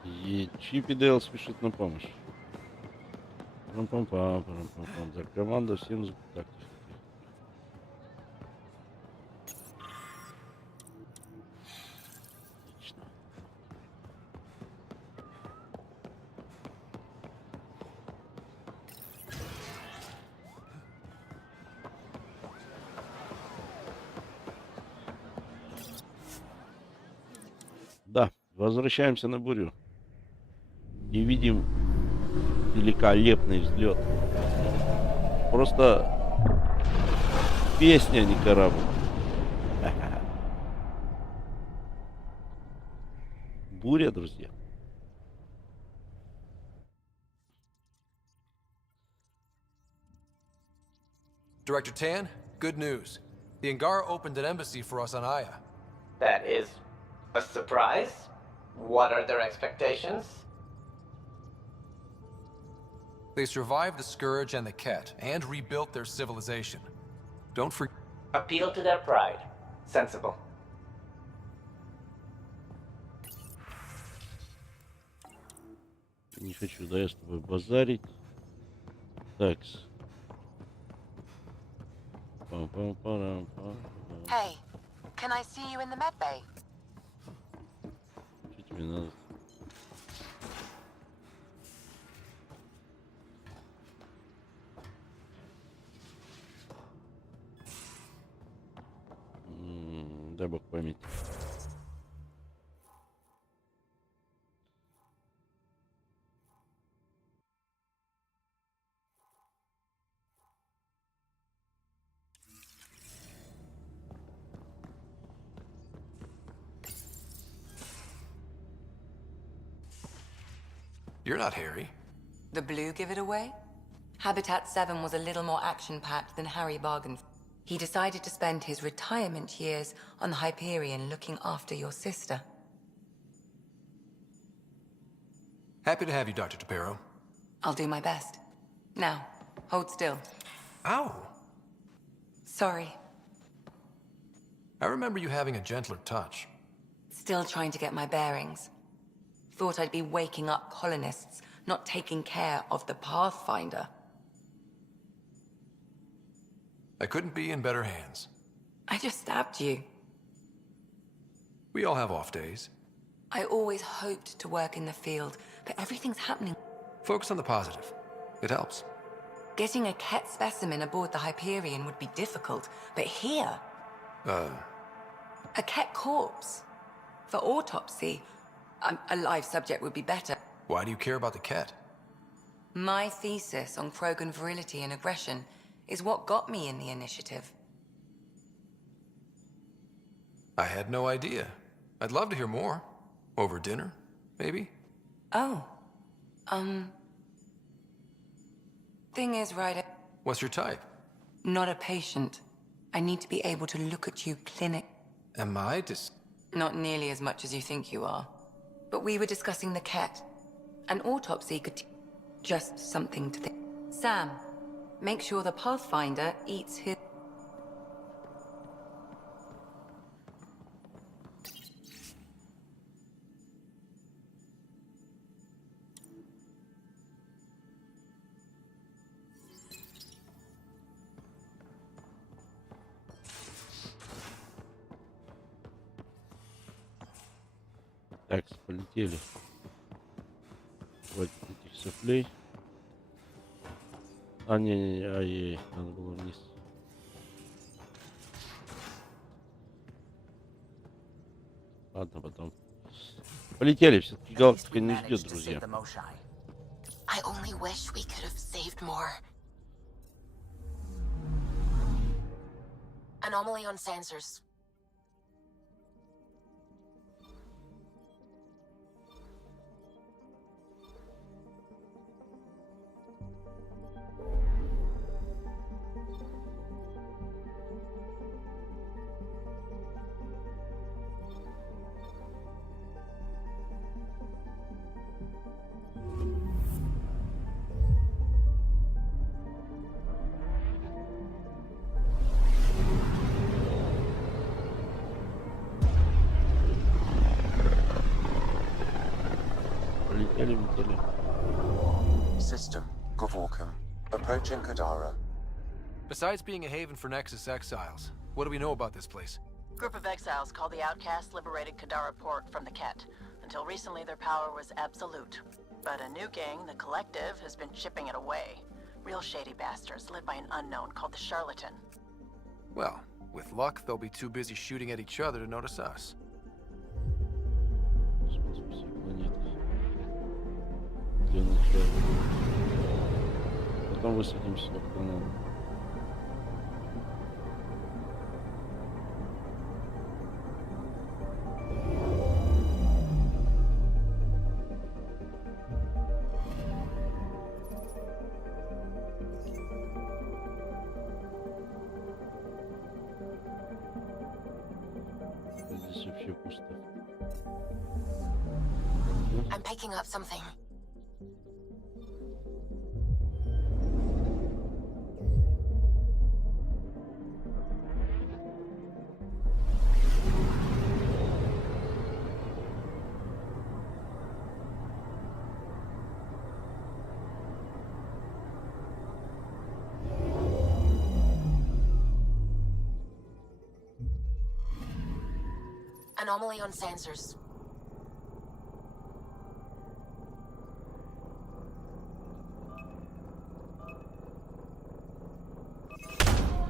И Чип и Дейл спешит на помощь. Пам-пам-пам, пам-пам-пам. Так, команда всем так. Да, возвращаемся на бурю. И видим великолепный взлет. Просто песня, а не корабль. Буря, друзья. Director Tan, good news. The Angara opened an embassy for us on Aya. That is a surprise? What are their expectations? They survived the Scourge and the Ket, and rebuilt their civilization. Don't forget... Appeal to their pride. Sensible. Не хочу, да, я с тобой базарить. Такс. Hey, can I see you in the med bay? Что тебе надо? Дай бог памяти. You're not Harry. The blue give it away? Habitat 7 was a little more action-packed than Harry bargained. He decided to spend his retirement years on the Hyperion looking after your sister. Happy to have you, Dr. Tapero. I'll do my best. Now, hold still. Ow! Sorry. I remember you having a gentler touch. Still trying to get my bearings. Thought I'd be waking up colonists, not taking care of the Pathfinder. I couldn't be in better hands. I just stabbed you. We all have off days. I always hoped to work in the field, but everything's happening. Focus on the positive. It helps. Getting a Ket specimen aboard the Hyperion would be difficult, but here... A Ket corpse. For autopsy, a live subject would be better. Why do you care about the Ket? My thesis on Krogan virility and aggression is what got me in the initiative. I had no idea. I'd love to hear more. Over dinner, maybe? Oh. Thing is, Ryder... What's your type? Not a patient. I need to be able to look at you clinic... Am I just... Not nearly as much as you think you are. But we were discussing the Ket. An autopsy could... Just something to think... Sam, make sure the Pathfinder eats his... Так, полетели. Хватит этих соплей. А, не, ай-яй, надо было вниз. Ладно, потом. Полетели, все-таки галактика не ждет, друзья. I only wish we could have saved more. Anomaly on sensors. System, Gavorkum. Approaching Kadara. Besides being a haven for Nexus exiles, what do we know about this place? Group of exiles called the Outcasts liberated Kadara Port from the Ket. Until recently, their power was absolute. But a new gang, the Collective, has been chipping it away. Real shady bastards led by an unknown called the Charlatan. Well, with luck, they'll be too busy shooting at each other to notice us. Потом высадимся на планету. Здесь вообще пусто. I'm picking up something. Anomaly on sensors.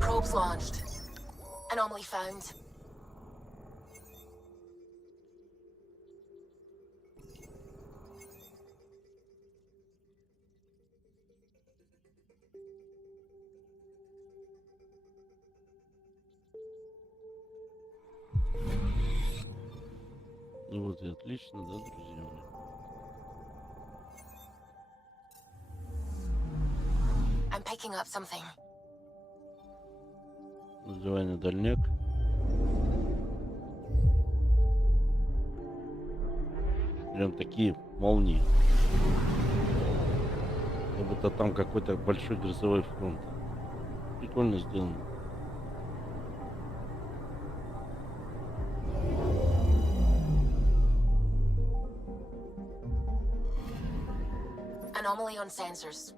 Probes launched. Anomaly found. Ну вот и отлично, да, друзья мои? picking up something. Называние дальняк. Прям такие молнии. Как будто там какой-то большой грозовой фронт. Прикольно сделано. Anomaly on sensors.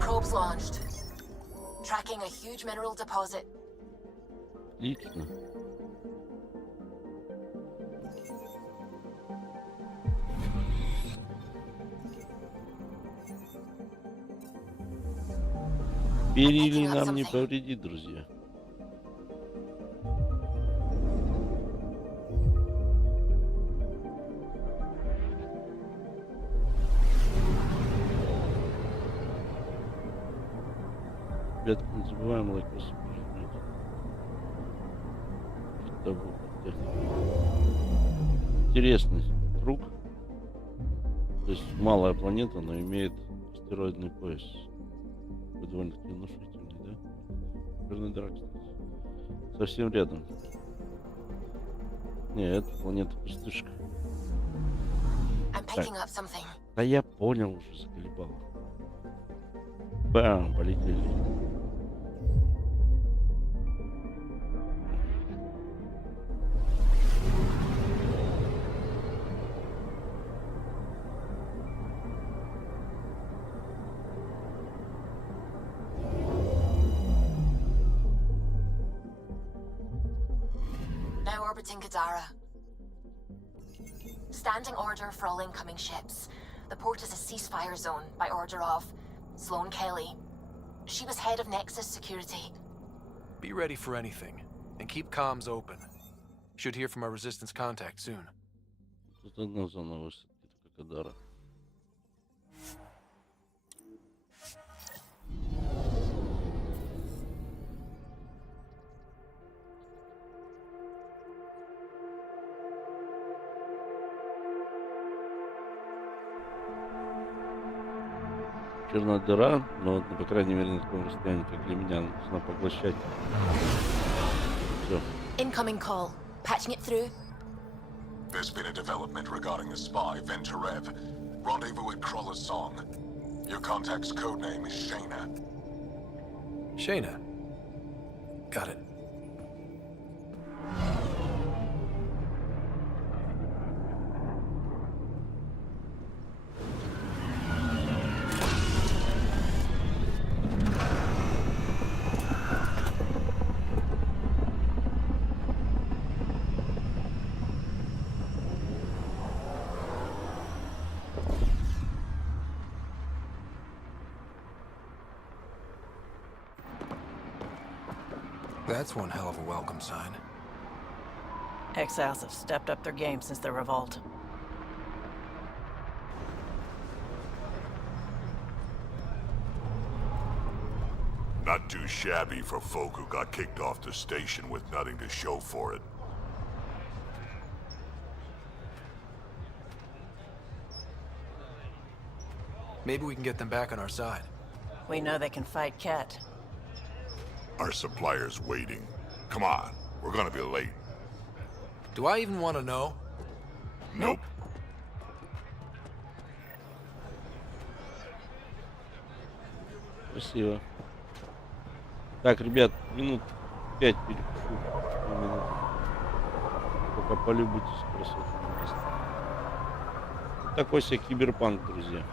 Probes launched. Tracking a huge mineral deposit. Отлично. Перили нам не повредит, друзья. Ребят, не забываем лайкосы прожимать. Интересный круг. То есть малая планета, но имеет астероидный пояс. Вы довольно-таки внушительный, да? Черная дыра, кстати. Совсем рядом. Не, это планета пустышка. Так. Да я понял уже, заколебал. Бам, полетели. Now orbiting Gadara. Standing order for all incoming ships. The port is a ceasefire zone by order of Sloane Kelly. She was head of Nexus security. Be ready for anything, and keep comms open. Should hear from our resistance contact soon. Тут одна зона высадки, только Гадара. Черная дыра, но по крайней мере на таком расстоянии, как для меня, она должна поглощать. Все. Incoming call. Patching it through. There's been a development regarding the spy, Venturev. Rendezvous at Crawler's Song. Your contact's codename is Shayna. Shayna. Got it. That's one hell of a welcome sign. Exiles have stepped up their game since the revolt. Not too shabby for folk who got kicked off the station with nothing to show for it. Maybe we can get them back on our side. We know they can fight Ket. Our supplier's waiting. Come on, we're gonna be late. Do I even want to know? Nope. Красиво. Так, ребят, минут 5 перекушу. Пока полюбуйтесь красотами места. Вот такой себе киберпанк, друзья.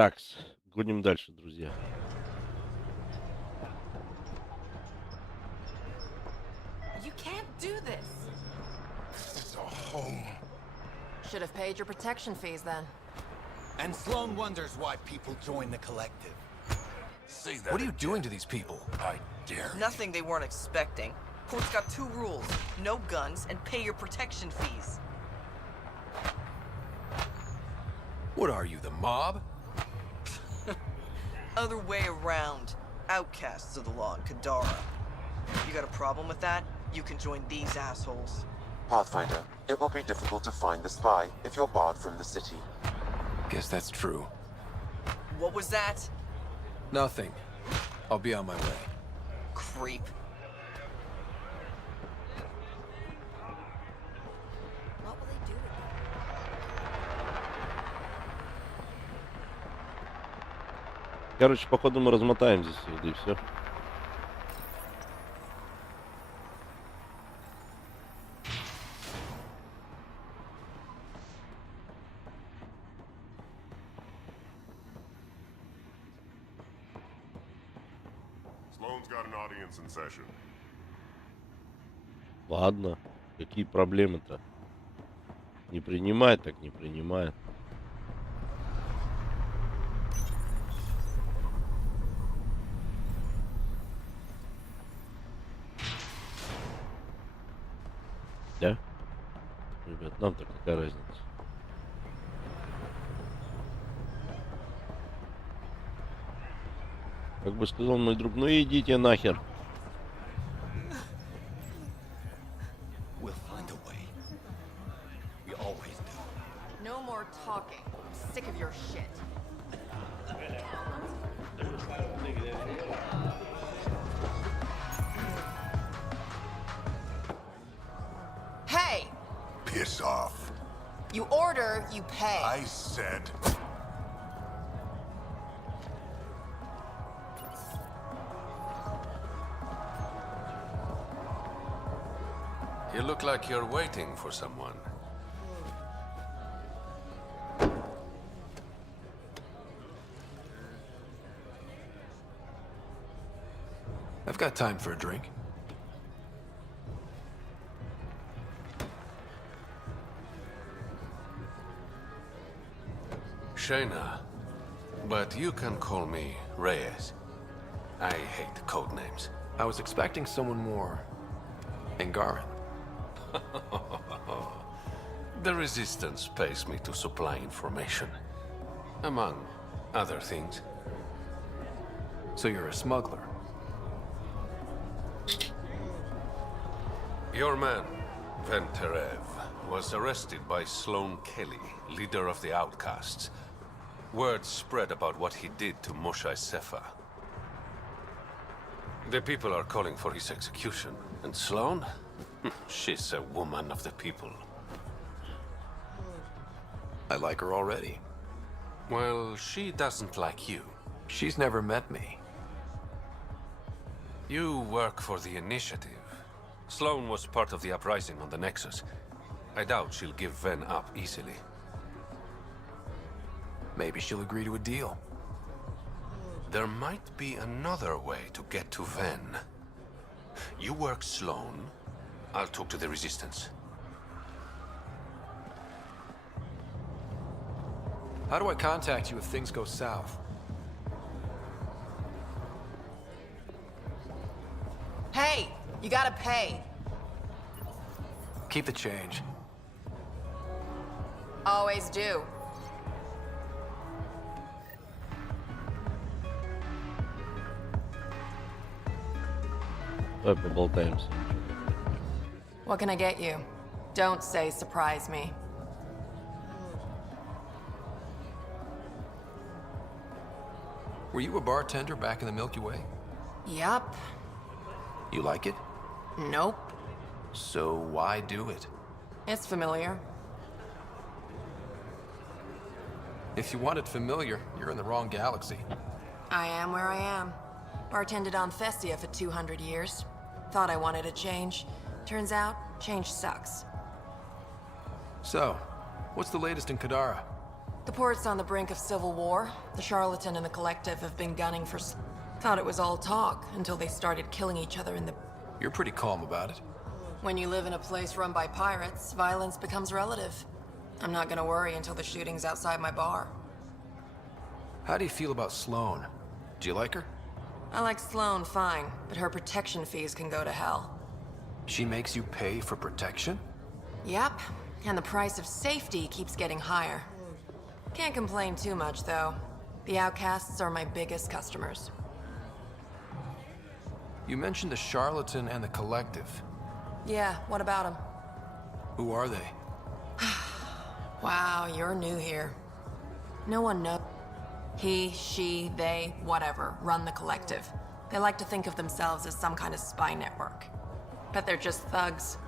Так, гоним дальше, друзья. You can't do this. This is a home. Should have paid your protection fees then. And Sloan wonders why people join the collective. Say that. What are you doing to these people? I dare. Nothing they weren't expecting. Port's got 2 rules. No guns and pay your protection fees. What are you, the mob? Other way around. Outcasts of the law in Kadara. You got a problem with that? You can join these assholes. Pathfinder, it will be difficult to find the spy if you're barred from the city. Guess that's true. What was that? Nothing. I'll be on my way. Creep. What will they do with them? Короче, походу мы размотаем здесь всё, да и все. Sloan's got an audience in session. Ладно, какие проблемы-то? Не принимает, так не принимает. Да? Ребят, нам-то какая разница? Как бы сказал мой друг, ну идите нахер. We'll find a way. We always do. No more talking. I'm sick of your shit. Hey! Piss off. You order, you pay. I said. You look like you're waiting for someone. I've got time for a drink. Shayna, but you can call me Reyes. I hate code names. I was expecting someone more Angaran. The Resistance pays me to supply information, among other things. So you're a smuggler? Your man, Venterev, was arrested by Sloan Kelly, leader of the Outcasts. Word spread about what he did to Moshe Sefa. The people are calling for his execution, and Sloan? She's a woman of the people. I like her already. Well, she doesn't like you. She's never met me. You work for the Initiative. Sloan was part of the uprising on the Nexus. I doubt she'll give Ven up easily. Maybe she'll agree to a deal. There might be another way to get to Ven. You work Sloan, I'll talk to the Resistance. How do I contact you if things go south? Hey! You gotta pay. Keep the change. Always do. Давай поболтаемся. What can I get you? Don't say surprise me. Were you a bartender back in the Milky Way? Yup. You like it? Nope. So why do it? It's familiar. If you want it familiar, you're in the wrong galaxy. I am where I am. Bartended on Festia for 200 years. Thought I wanted a change. Turns out, change sucks. So, what's the latest in Kadara? The port's on the brink of civil war. The charlatan and the collective have been gunning for... Thought it was all talk until they started killing each other in the... You're pretty calm about it. When you live in a place run by pirates, violence becomes relative. I'm not gonna worry until the shooting's outside my bar. How do you feel about Sloane? Do you like her? I like Sloane fine, but her protection fees can go to hell. She makes you pay for protection? Yep, and the price of safety keeps getting higher. Can't complain too much, though. The outcasts are my biggest customers. You mentioned the charlatan and the collective. Yeah, what about them? Who are they? Wow, you're new here. No one knows. He, she, they, whatever, run the collective. They like to think of themselves as some kind of spy network. But they're just thugs.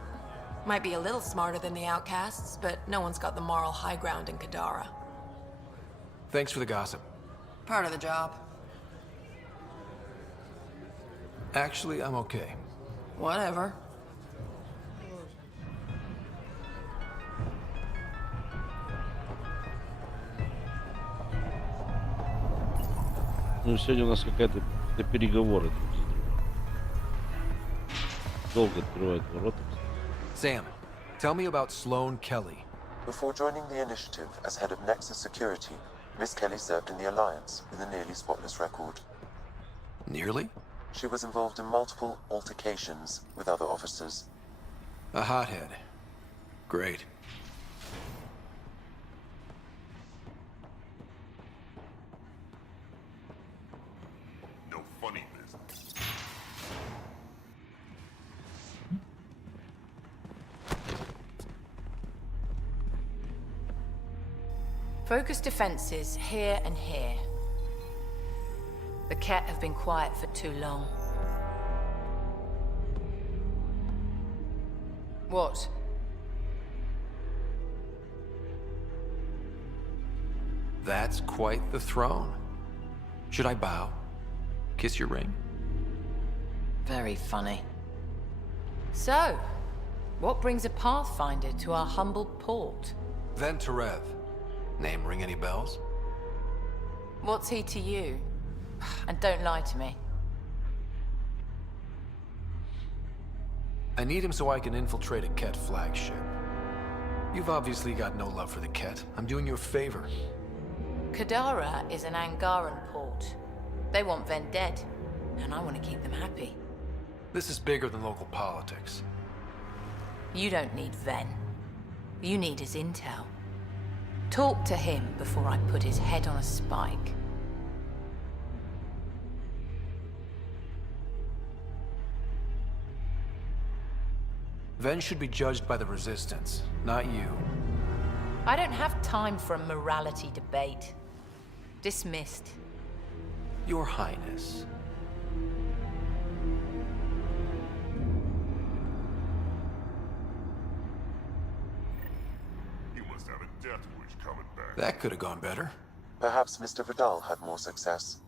Might be a little smarter than the outcasts, but no one's got the moral high ground in Kadara. Thanks for the gossip. Part of the job. Actually, I'm okay. Whatever. Ну, сегодня у нас какая-то переговоры друг за другом. Долго открывают ворота. Sam, tell me about Sloane Kelly. Before joining the initiative as head of Nexus Security, Miss Kelly served in the Alliance with a nearly spotless record. Nearly? She was involved in multiple altercations with other officers. A hothead. Great. No funny business. Focus defenses here and here. The Ket have been quiet for too long. What? That's quite the throne. Should I bow? Kiss your ring? Very funny. So, what brings a Pathfinder to our humble port? Venturev. Name ring any bells? What's he to you? And don't lie to me. I need him so I can infiltrate a Ket flagship. You've obviously got no love for the Ket. I'm doing you a favor. Kadara is an Angaran port. They want Ven dead, and I want to keep them happy. This is bigger than local politics. You don't need Ven. You need his intel. Talk to him before I put his head on a spike. Ven should be judged by the Resistance, not you. I don't have time for a morality debate. Dismissed. Your Highness. You must have a death wish coming back. That could have gone better. Perhaps Mr. Vidal had more success.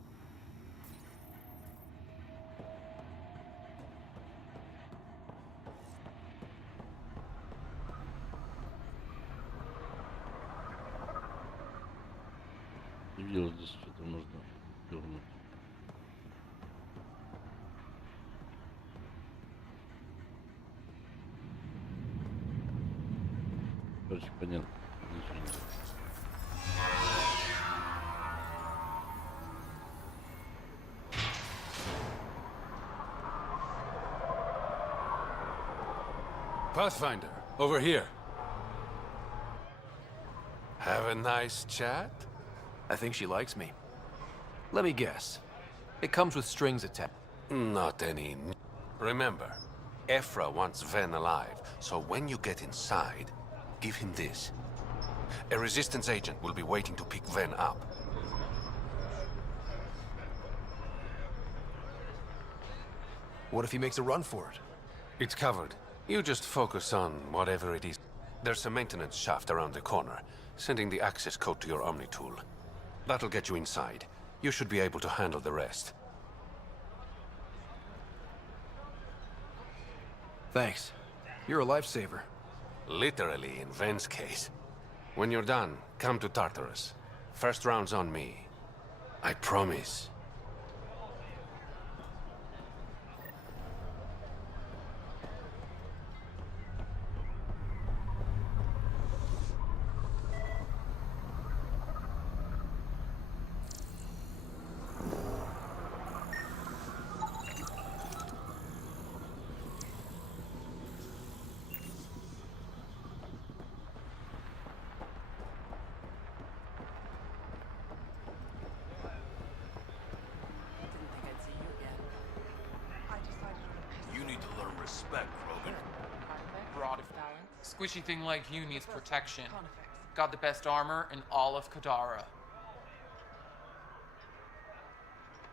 Видел, здесь что-то можно дернуть. Короче, понятно. Ничего не знаю. Pathfinder, over here. Have a nice chat? I think she likes me. Let me guess. It comes with strings attached. Not any. Remember, Ephra wants Ven alive, so when you get inside, give him this. A Resistance agent will be waiting to pick Ven up. What if he makes a run for it? It's covered. You just focus on whatever it is. There's a maintenance shaft around the corner, sending the access code to your Omni tool. That'll get you inside. You should be able to handle the rest. Thanks. You're a lifesaver. Literally, in Ven's case. When you're done, come to Tartarus. First round's on me. I promise. You need to learn respect, Rogan. Broad of talent. Squishy thing like you needs protection. Got the best armor in all of Kadara.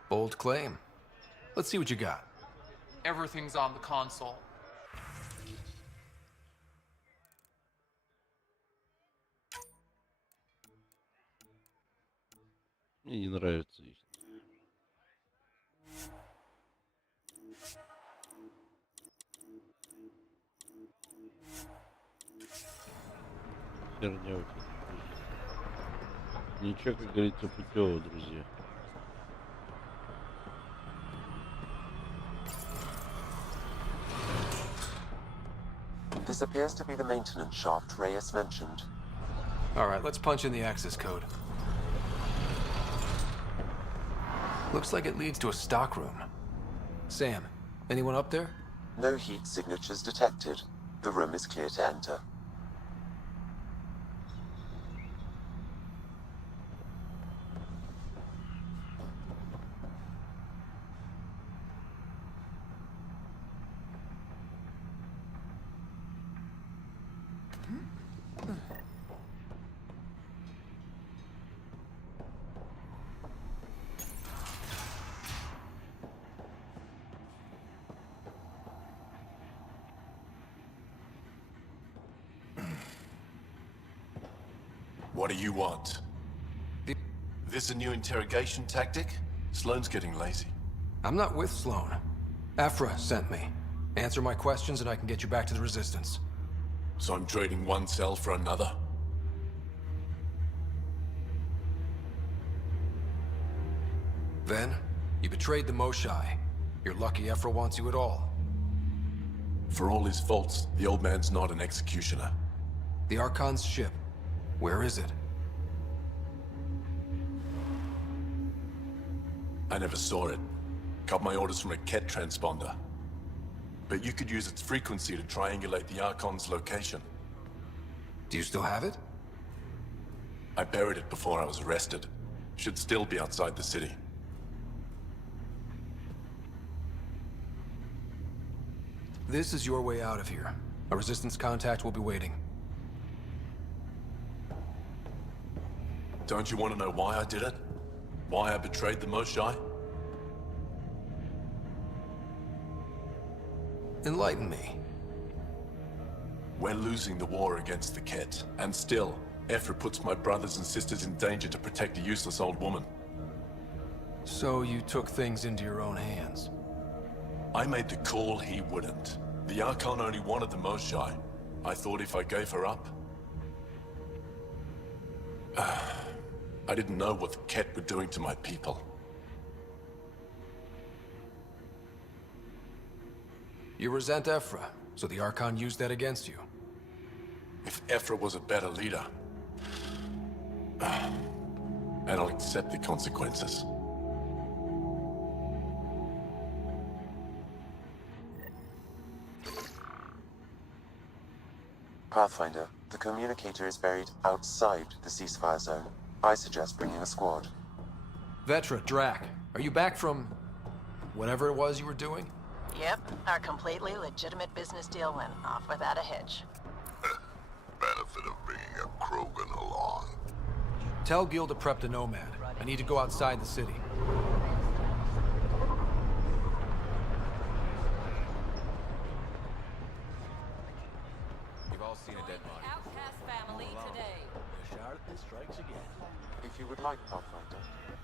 Bold claim. Let's see what you got. Everything's on the console. Мне не нравится их. Херня вот эта. Ничего, как говорится, путёво, друзья. This appears to be the maintenance shaft Reyes mentioned. Alright, let's punch in the access code. Looks like it leads to a stockroom. Sam, anyone up there? No heat signatures detected. The room is clear to enter. What do you want? This a new interrogation tactic? Sloane's getting lazy. I'm not with Sloane. Afra sent me. Answer my questions and I can get you back to the Resistance. So I'm trading one cell for another? Then, you betrayed the Moshai. You're lucky Afra wants you at all. For all his faults, the old man's not an executioner. The Archon's ship. Where is it? I never saw it. Got my orders from a Ket transponder. But you could use its frequency to triangulate the Archon's location. Do you still have it? I buried it before I was arrested. Should still be outside the city. This is your way out of here. A Resistance contact will be waiting. Don't you want to know why I did it? Why I betrayed the Moshai? Enlighten me. We're losing the war against the Ket, and still, Ephra puts my brothers and sisters in danger to protect a useless old woman. So you took things into your own hands? I made the call he wouldn't. The Archon only wanted the Moshai. I thought if I gave her up... I didn't know what the Ket were doing to my people. You resent Ephra, so the Archon used that against you. If Ephra was a better leader... and I'll accept the consequences. Pathfinder, the communicator is buried outside the ceasefire zone. I suggest bringing a squad. Vetra, Drac, are you back from... whatever it was you were doing? Yep, our completely legitimate business deal went off without a hitch. Benefit of bringing a Krogan along. Tell Gil to prep the Nomad. I need to go outside the city. You've all seen a dead body. Outcast family today. The Charlatan strikes again. If you would like, Pathfinder,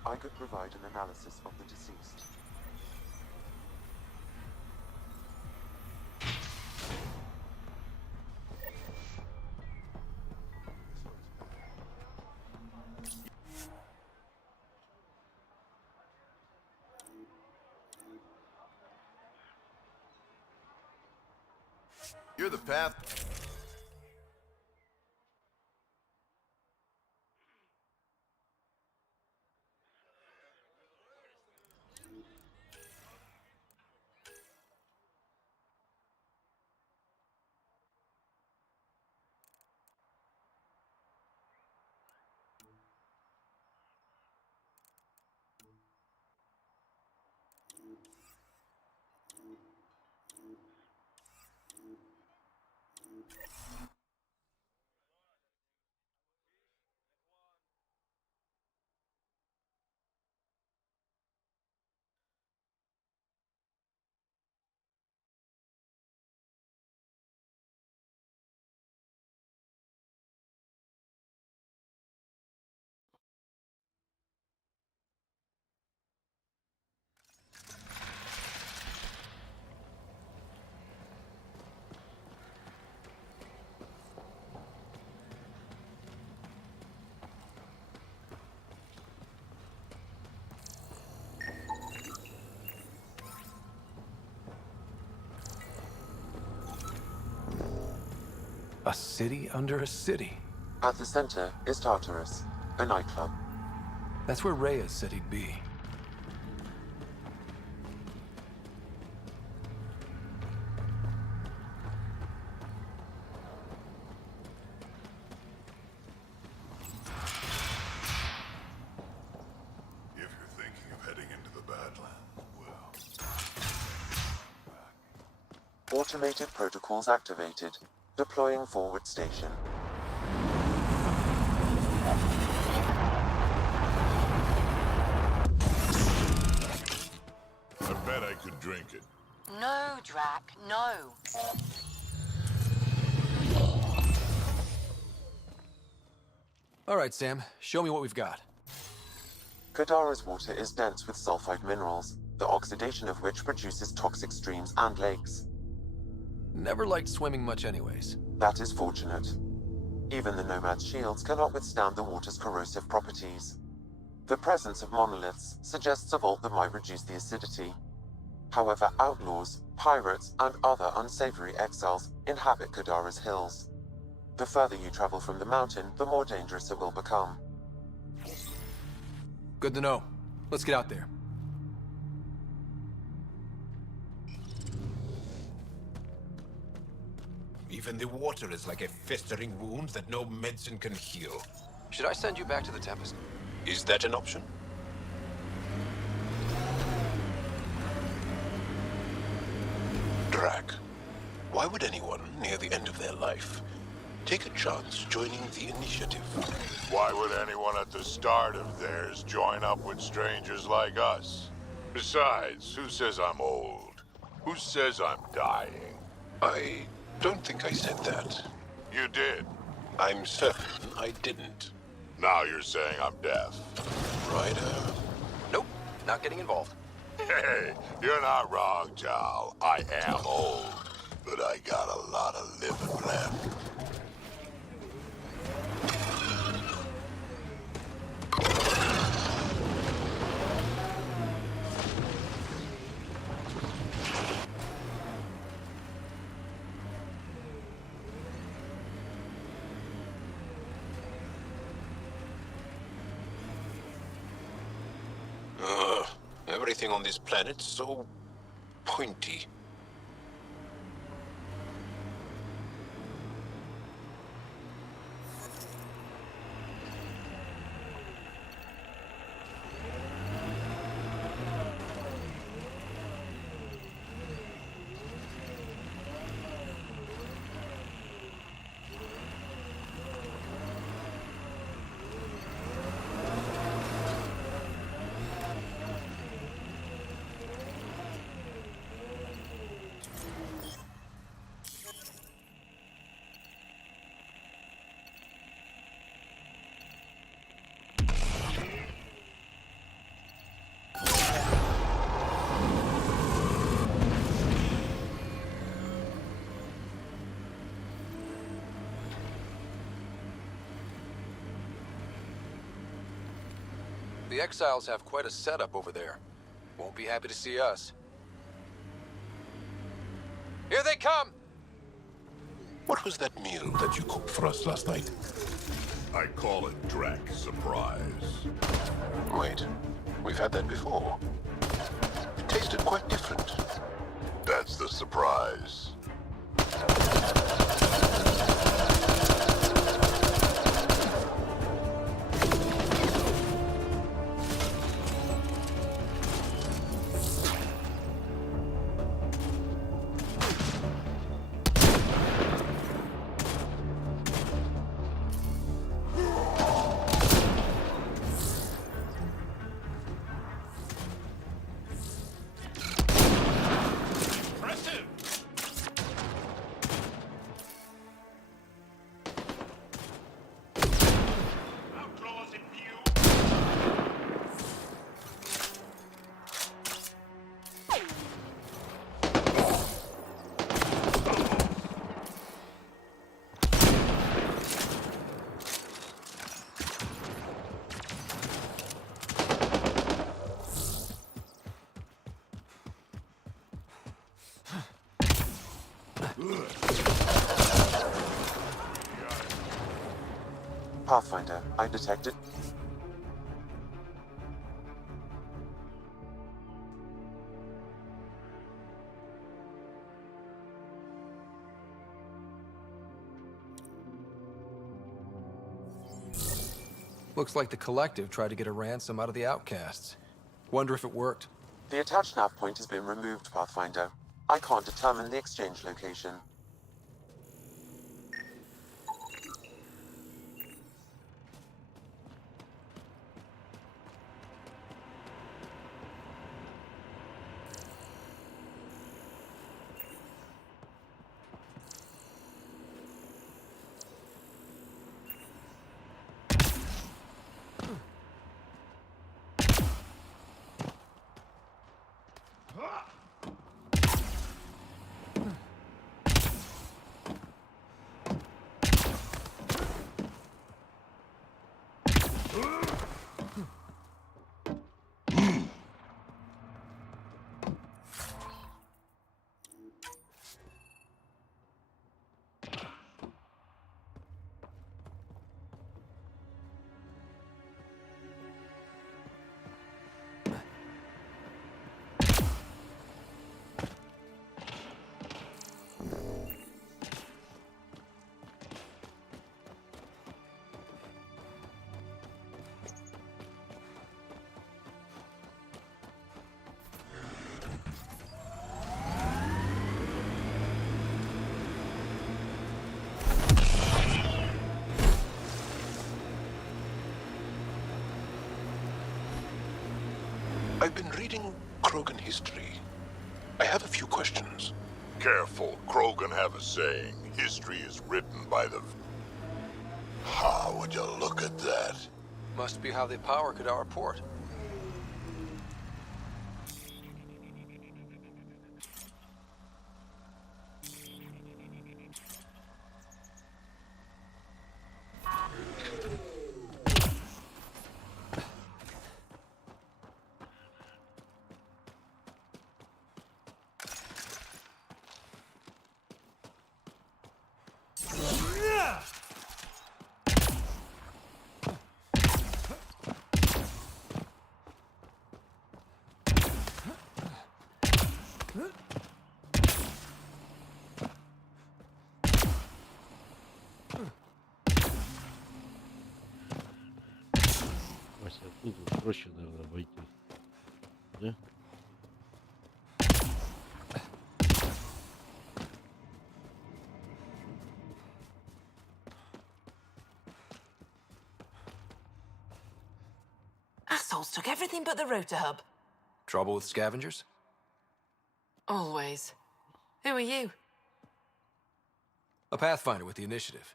I could provide an analysis of the deceased. You're the path. A city under a city. At the center is Tartarus, a nightclub. That's where Rhea said he'd be. If you're thinking of heading into the Badlands, well... Automated protocols activated. Deploying forward station. I bet I could drink it. No, Drac, no. All right, Sam. Show me what we've got. Kadara's water is dense with sulfide minerals, the oxidation of which produces toxic streams and lakes. Never liked swimming much anyways. That is fortunate. Even the Nomad's shields cannot withstand the water's corrosive properties. The presence of monoliths suggests a vault that might reduce the acidity. However, outlaws, pirates, and other unsavory exiles inhabit Kadara's hills. The further you travel from the mountain, the more dangerous it will become. Good to know. Let's get out there. Even the water is like a festering wound that no medicine can heal. Should I send you back to the Tempest? Is that an option? Drac, why would anyone near the end of their life take a chance joining the initiative? Why would anyone at the start of theirs join up with strangers like us? Besides, who says I'm old? Who says I'm dying? I don't think I said that. You did. I'm certain I didn't. Now you're saying I'm deaf. Ryder. Nope, not getting involved. Hey, you're not wrong, Jal. I am old, but I got a lot of living left. Everything on this planet's so pointy. The exiles have quite a setup over there. Won't be happy to see us. Here they come! What was that meal that you cooked for us last night? I call it Drac Surprise. Wait, we've had that before. It tasted quite different. That's the surprise. Pathfinder, I detected. Looks like the Collective tried to get a ransom out of the outcasts. Wonder if it worked. The attached nav point has been removed, Pathfinder. I can't determine the exchange location. I've been reading Krogan history. I have a few questions. Careful, Krogan have a saying. History is written by the... How would you look at that? Must be how they power Kadara Port. Вася, тут вот проще, наверное, обойти. Да? Assholes took everything but the rotor hub. Trouble with scavengers? Always. Who are you? A Pathfinder with the initiative.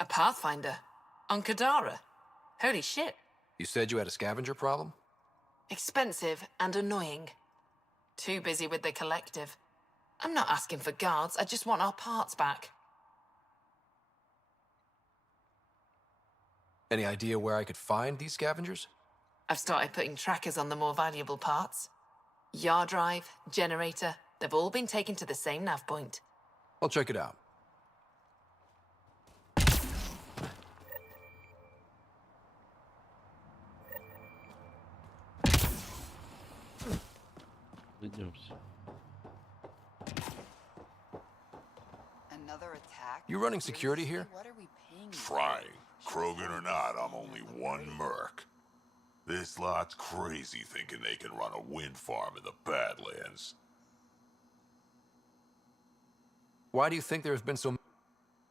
A Pathfinder? On Kadara? Holy shit. You said you had a scavenger problem? Expensive and annoying. Too busy with the Collective. I'm not asking for guards, I just want our parts back. Any idea where I could find these scavengers? I've started putting trackers on the more valuable parts. Yard drive, generator, they've all been taken to the same nav point. I'll check it out. Разойдемся. You running security here? Trying. Krogan or not, I'm only one merc. This lot's crazy thinking they can run a wind farm in the Badlands. Why do you think there have been so...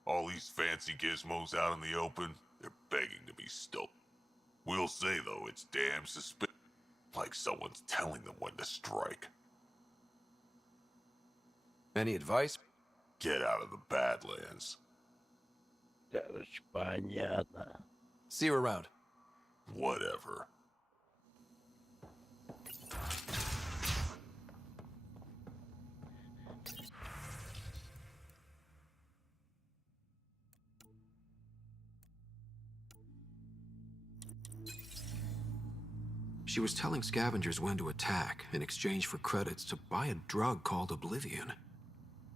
All these fancy gizmos out in the open, they're begging to be stolen. We'll say, though, it's damn suspicious. Like someone's telling them when to strike. Any advice? Get out of the Badlands. Короче, понятно. See you around. Whatever. She was telling scavengers when to attack in exchange for credits to buy a drug called Oblivion.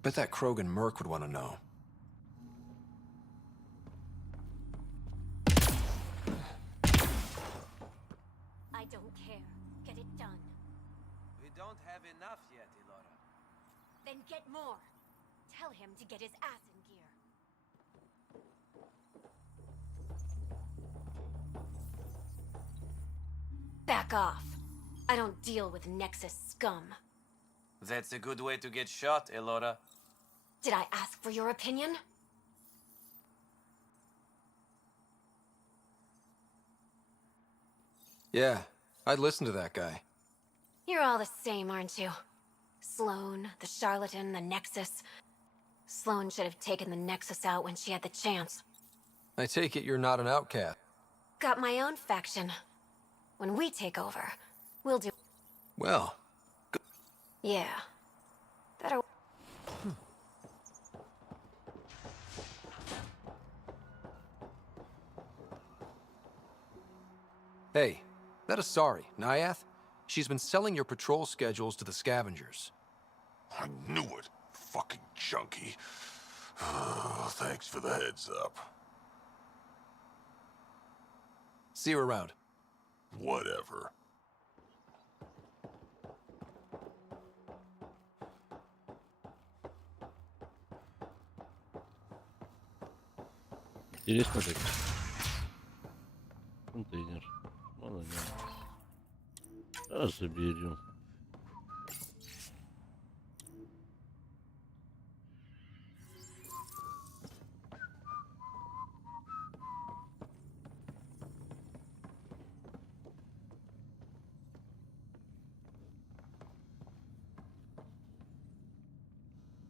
Bet that Krogan merc would want to know. I don't care. Get it done. We don't have enough yet, Elora. Then get more. Tell him to get his ass in gear. Back off. I don't deal with Nexus scum. That's a good way to get shot, Elora. Did I ask for your opinion? Yeah, I'd listen to that guy. You're all the same, aren't you? Sloane, the charlatan, the Nexus. Sloane should have taken the Nexus out when she had the chance. I take it you're not an outcast. Got my own faction. When we take over, we'll do... Well, Yeah. Better... hey, that Asari, Nyath? She's been selling your patrol schedules to the scavengers. I knew it. Fucking junkie. Thanks for the heads up. See you around. Whatever. Интересно так. Контейнер. Молодец. А заберем.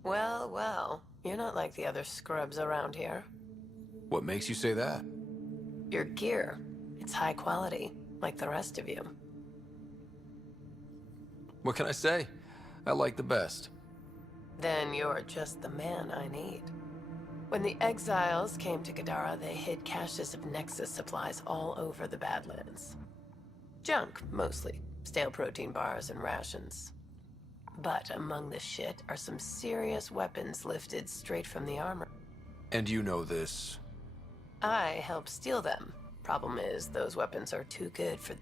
Well, well, you're not like the other scrubs around here. What makes you say that? Your gear, it's high quality, like the rest of you. What can I say? I like the best. Then you're just the man I need. When the exiles came to Kadara, they hid caches of Nexus supplies all over the Badlands. Junk, mostly. Stale protein bars and rations. But among the shit are some serious weapons lifted straight from the armor. And you know this? I help steal them. Problem is, those weapons are too good for...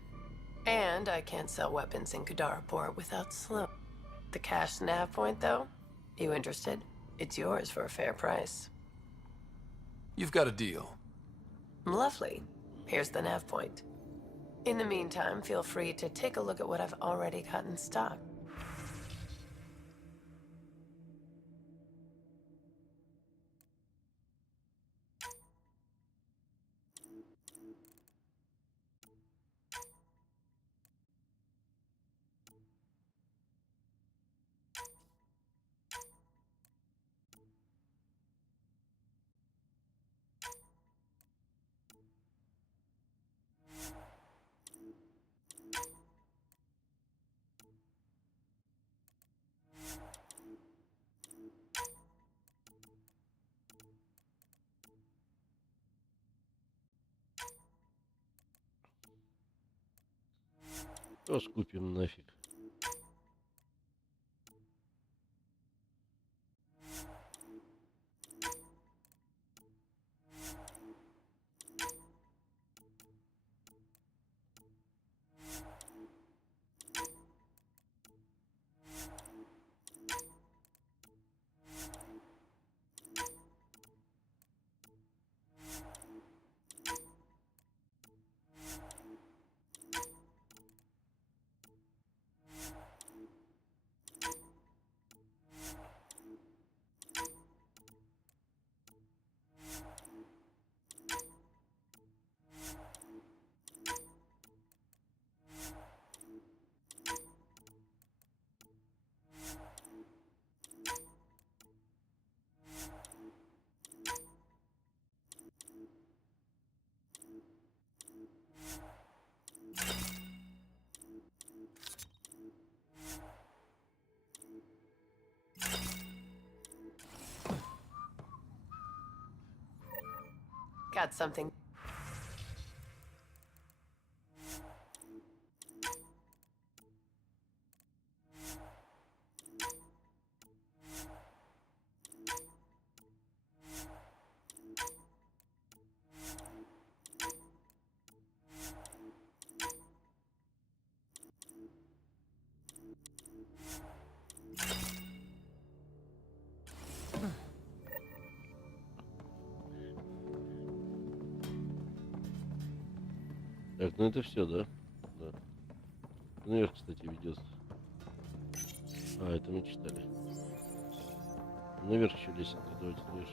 And I can't sell weapons in Kadara Port without Sloan. The cash nav point, though? You interested? It's yours for a fair price. You've got a deal. Lovely. Here's the nav point. In the meantime, feel free to take a look at what I've already got in stock. То скупим нафиг. had something. Так, ну это все, да? Да. Наверх, кстати, ведет. А, это мы читали. Наверх еще лесенка. Давайте наверх.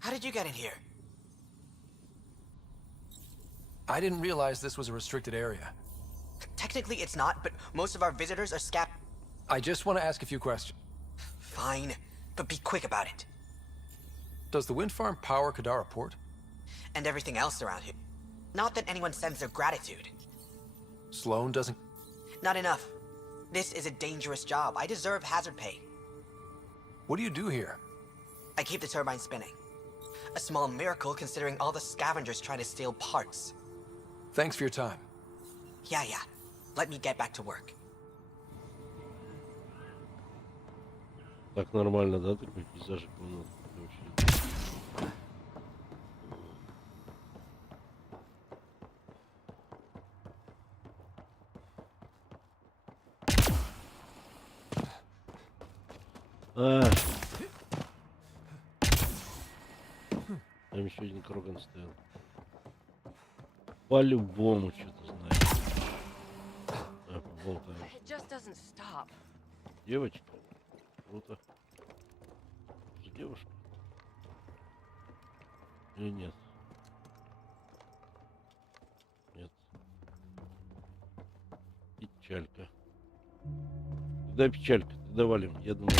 How did you get in here? I didn't realize this was a restricted area. Technically, it's not, but most of our visitors are I just want to ask a few questions. Fine, but be quick about it. Does the wind farm power Kadara Port? And everything else around here. Not that anyone sends their gratitude. Sloan doesn't... Not enough. This is a dangerous job. I deserve hazard pay. What do you do here? I keep the turbine spinning. A small miracle considering all the scavengers trying to steal parts. Thanks for your time. Yeah. Let me get back to work. Так нормально, да? Такой пейзажик комнаты. Там еще один Кроган стоял. По-любому что-то знает. Поболтаем. Девочка. Круто. Же девушка? Или нет? Нет. Печалька. Тогда печалька. Тогда валим. Я думаю...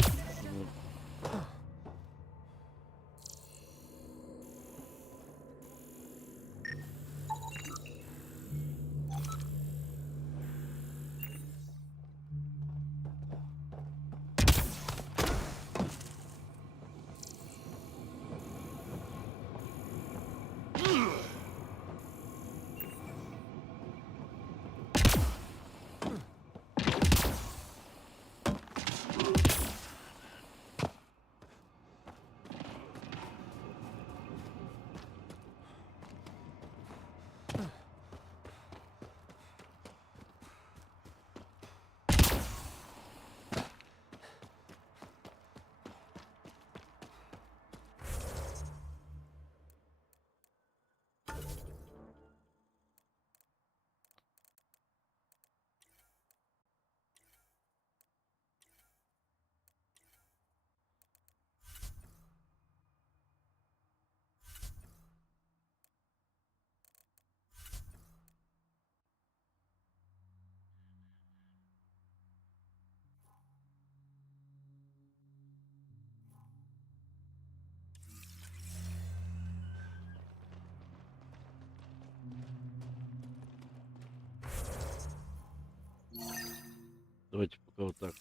Давайте пока вот так.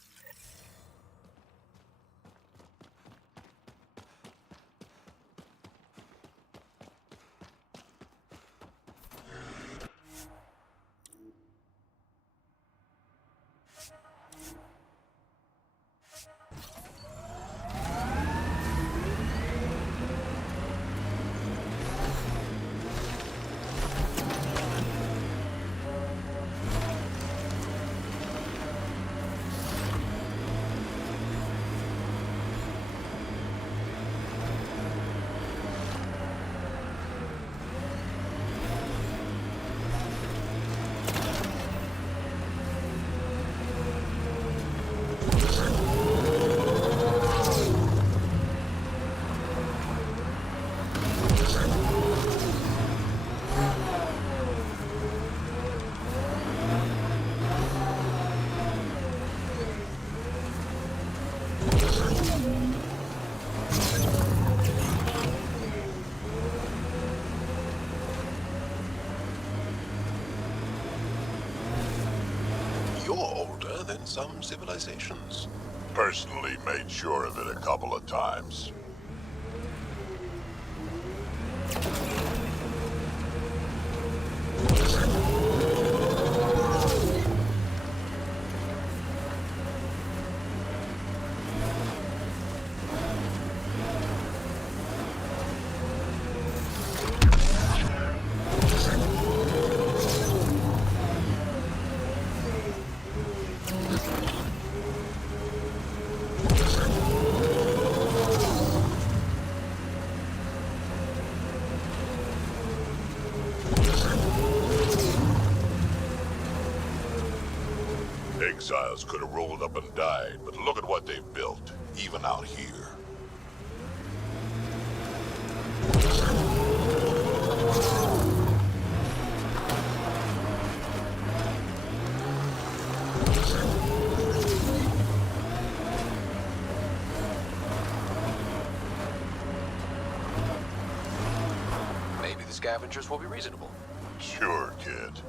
than some civilizations. Personally made sure of it a couple of times. Exiles could have rolled up and died, but look at what they've built, even out here. Maybe the scavengers will be reasonable. Sure, kid.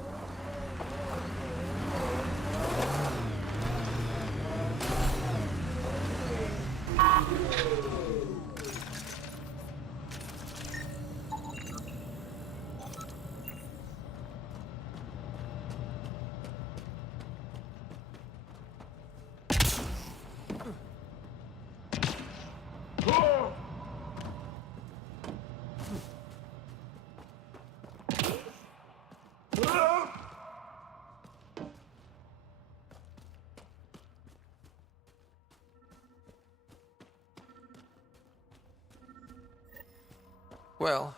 Well,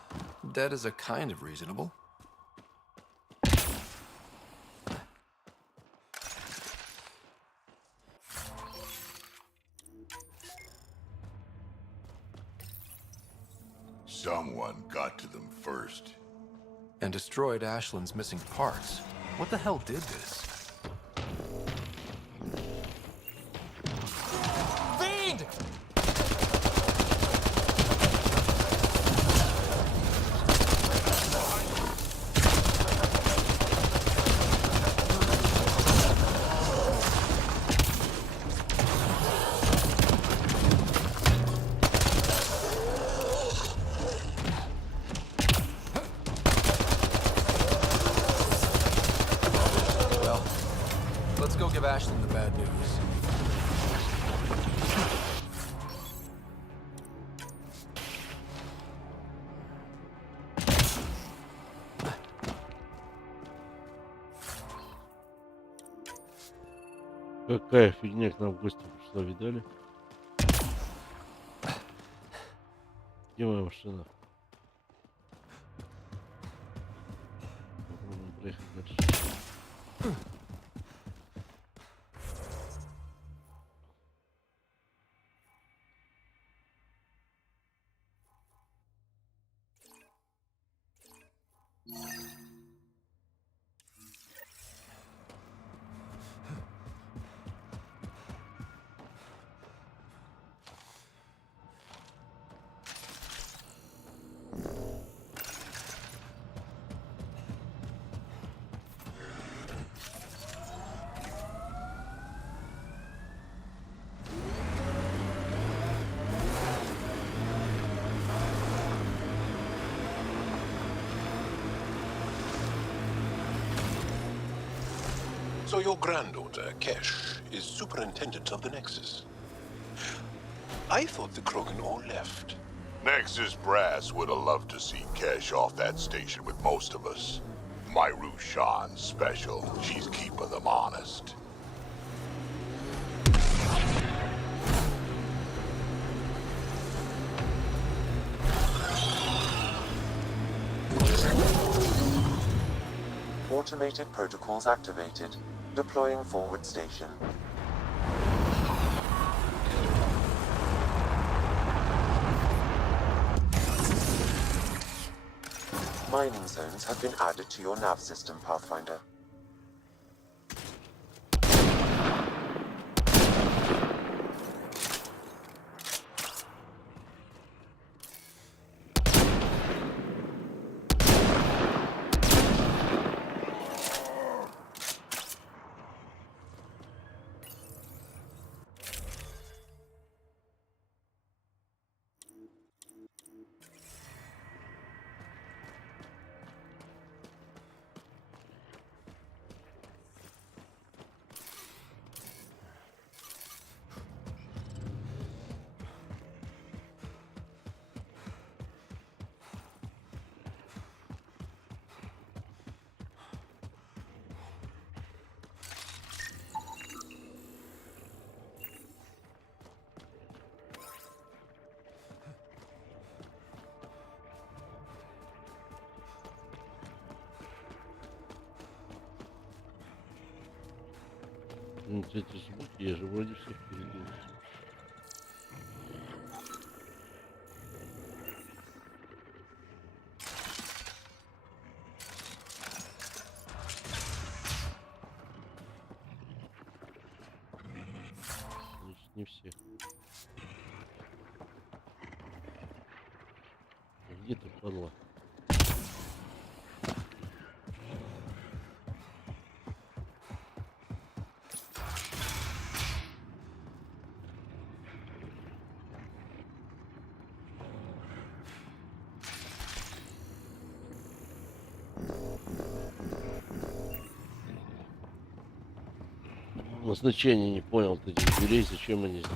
dead is a kind of reasonable. Someone got to them first. And destroyed Ashland's missing parts. What the hell did this? Fiend! Well, let's go give Ashland the bad news. Какая фигня к нам в гости пришла, видали? Где моя машина? Попробуем проехать дальше. So your granddaughter, Kesh, is superintendent of the Nexus. I thought the Krogan all left. Nexus brass would have loved to see Kesh off that station with most of us. Myru Shan's special. She's keeping them honest. Automated protocols activated. Deploying forward station. Mining zones have been added to your nav system, Pathfinder. Эти звуки я же вроде всех переделал. Значит, не все. Где ты, падла? Назначение не понял вот этих дверей, зачем они здесь.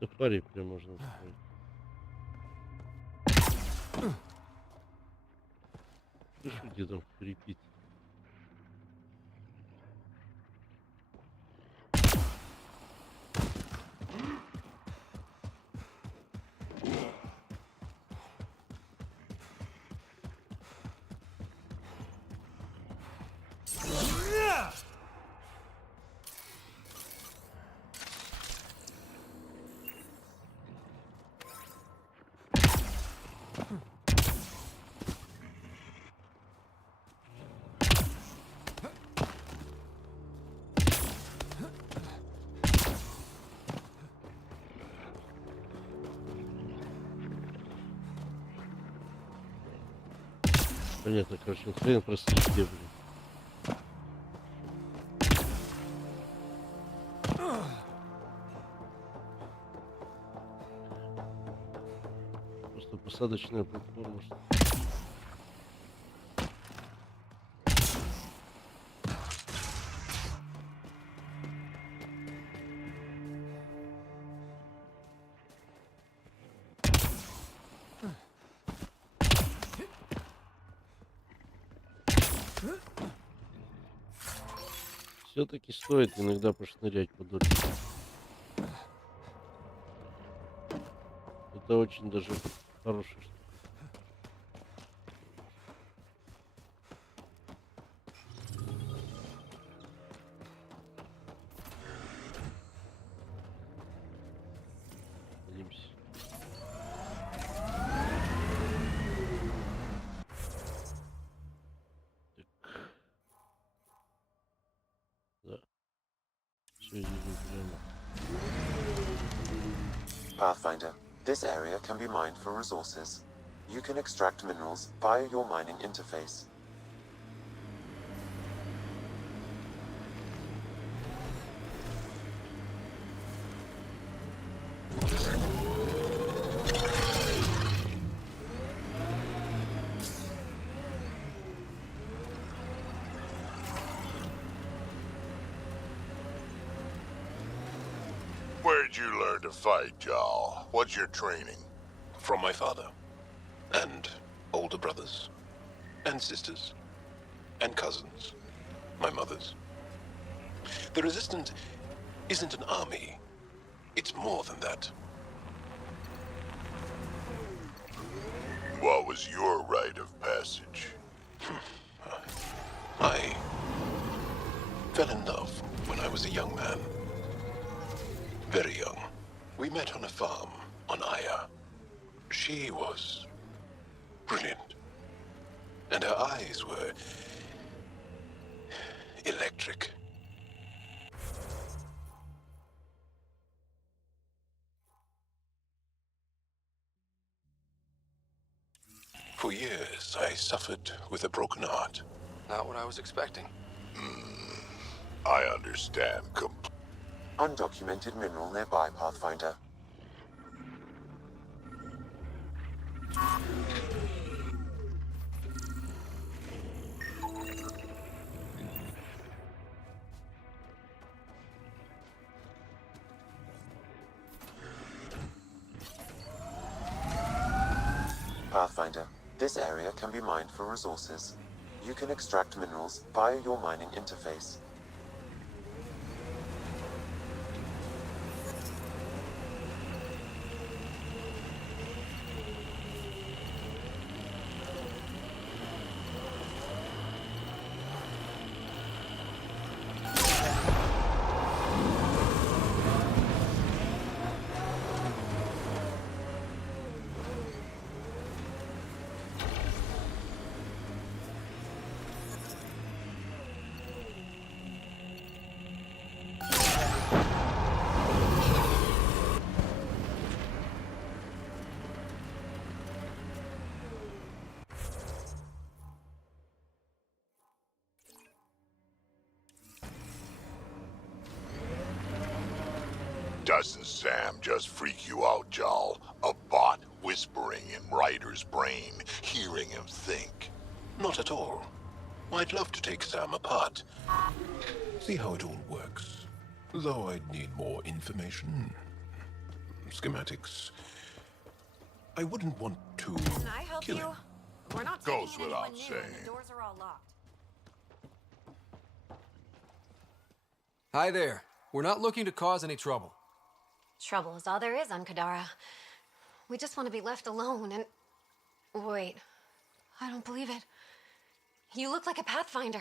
Сафари прям можно устроить. Слышу, где там хрипит. Понятно, короче, вот хрен просто где, блин. Просто посадочная платформа, что ли. Все-таки стоит иногда пошнырять подольше. Это очень даже хорошая штука. Садимся. Pathfinder. This area can be mined for resources. You can extract minerals via your mining interface. Where'd you learn to fight, y'all? What's your training? From my father. And older brothers. And sisters. And cousins. My mother's. The Resistance isn't an army. It's more than that. What was your rite of passage? I fell in love when I was a young man. Very young. We met on a farm on Aya. She was brilliant. And her eyes were electric. Yes, I suffered with a broken heart. Not what I was expecting. I understand Undocumented mineral nearby, Pathfinder. Pathfinder, this area can be mined for resources. You can extract minerals via your mining interface. Doesn't Sam just freak you out, Jal? A bot whispering in Ryder's brain, hearing him think. Not at all. I'd love to take Sam apart. See how it all works. Though I'd need more information. Schematics. I wouldn't want to Can I help kill you? him. We're not Goes taking without anyone new, and saying. the doors are all locked. Hi there. We're not looking to cause any trouble. Trouble is all there is on Kadara. We just want to be left alone and... Wait. I don't believe it. You look like a Pathfinder.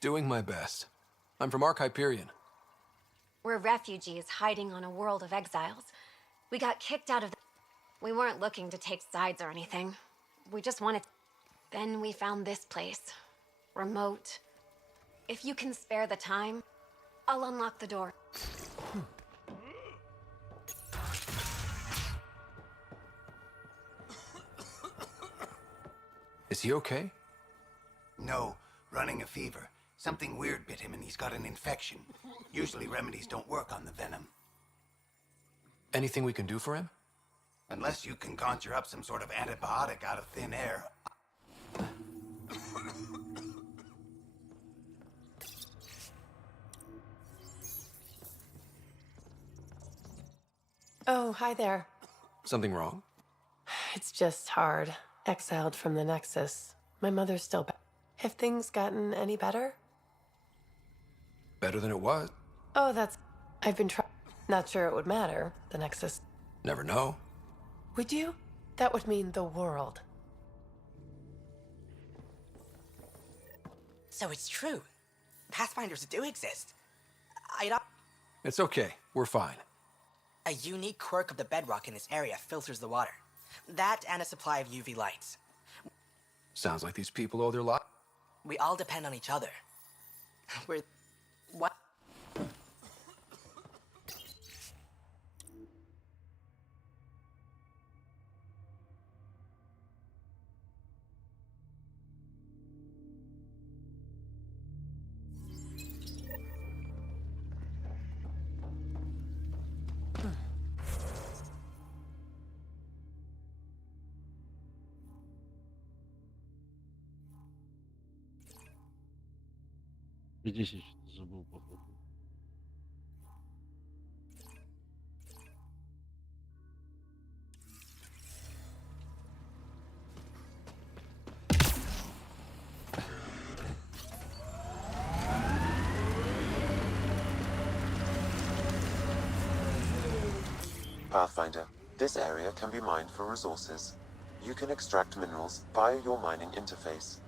Doing my best. I'm from Hyperion. We're refugees hiding on a world of exiles. We got kicked out of the... We weren't looking to take sides or anything. We just wanted... Then we found this place. Remote. If you can spare the time, I'll unlock the door. Is he okay? No, running a fever. Something weird bit him and he's got an infection. Usually remedies don't work on the venom. Anything we can do for him? Unless you can conjure up some sort of antibiotic out of thin air. Oh, hi there. Something wrong? It's just hard. Exiled from the Nexus. My mother's still back. Have things gotten any better? Better than it was. Oh, I've been trying. Not sure it would matter, the Nexus. Never know. Would you? That would mean the world. So it's true. Pathfinders do exist. I don't... It's okay. We're fine. A unique quirk of the bedrock in this area filters the water. That and a supply of UV lights. Sounds like these people owe their life. We all depend on each other. We're... What? Здесь я что-то забыл, походу. Pathfinder, this area can be mined for resources. You can extract minerals via your mining interface.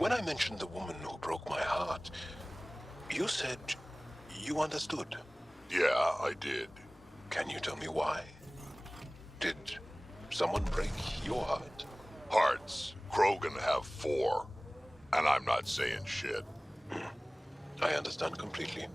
When I mentioned the woman who broke my heart, you said you understood. Yeah, I did. Can you tell me why? Did someone break your heart? Hearts. Krogan have 4. And I'm not saying shit. I understand completely.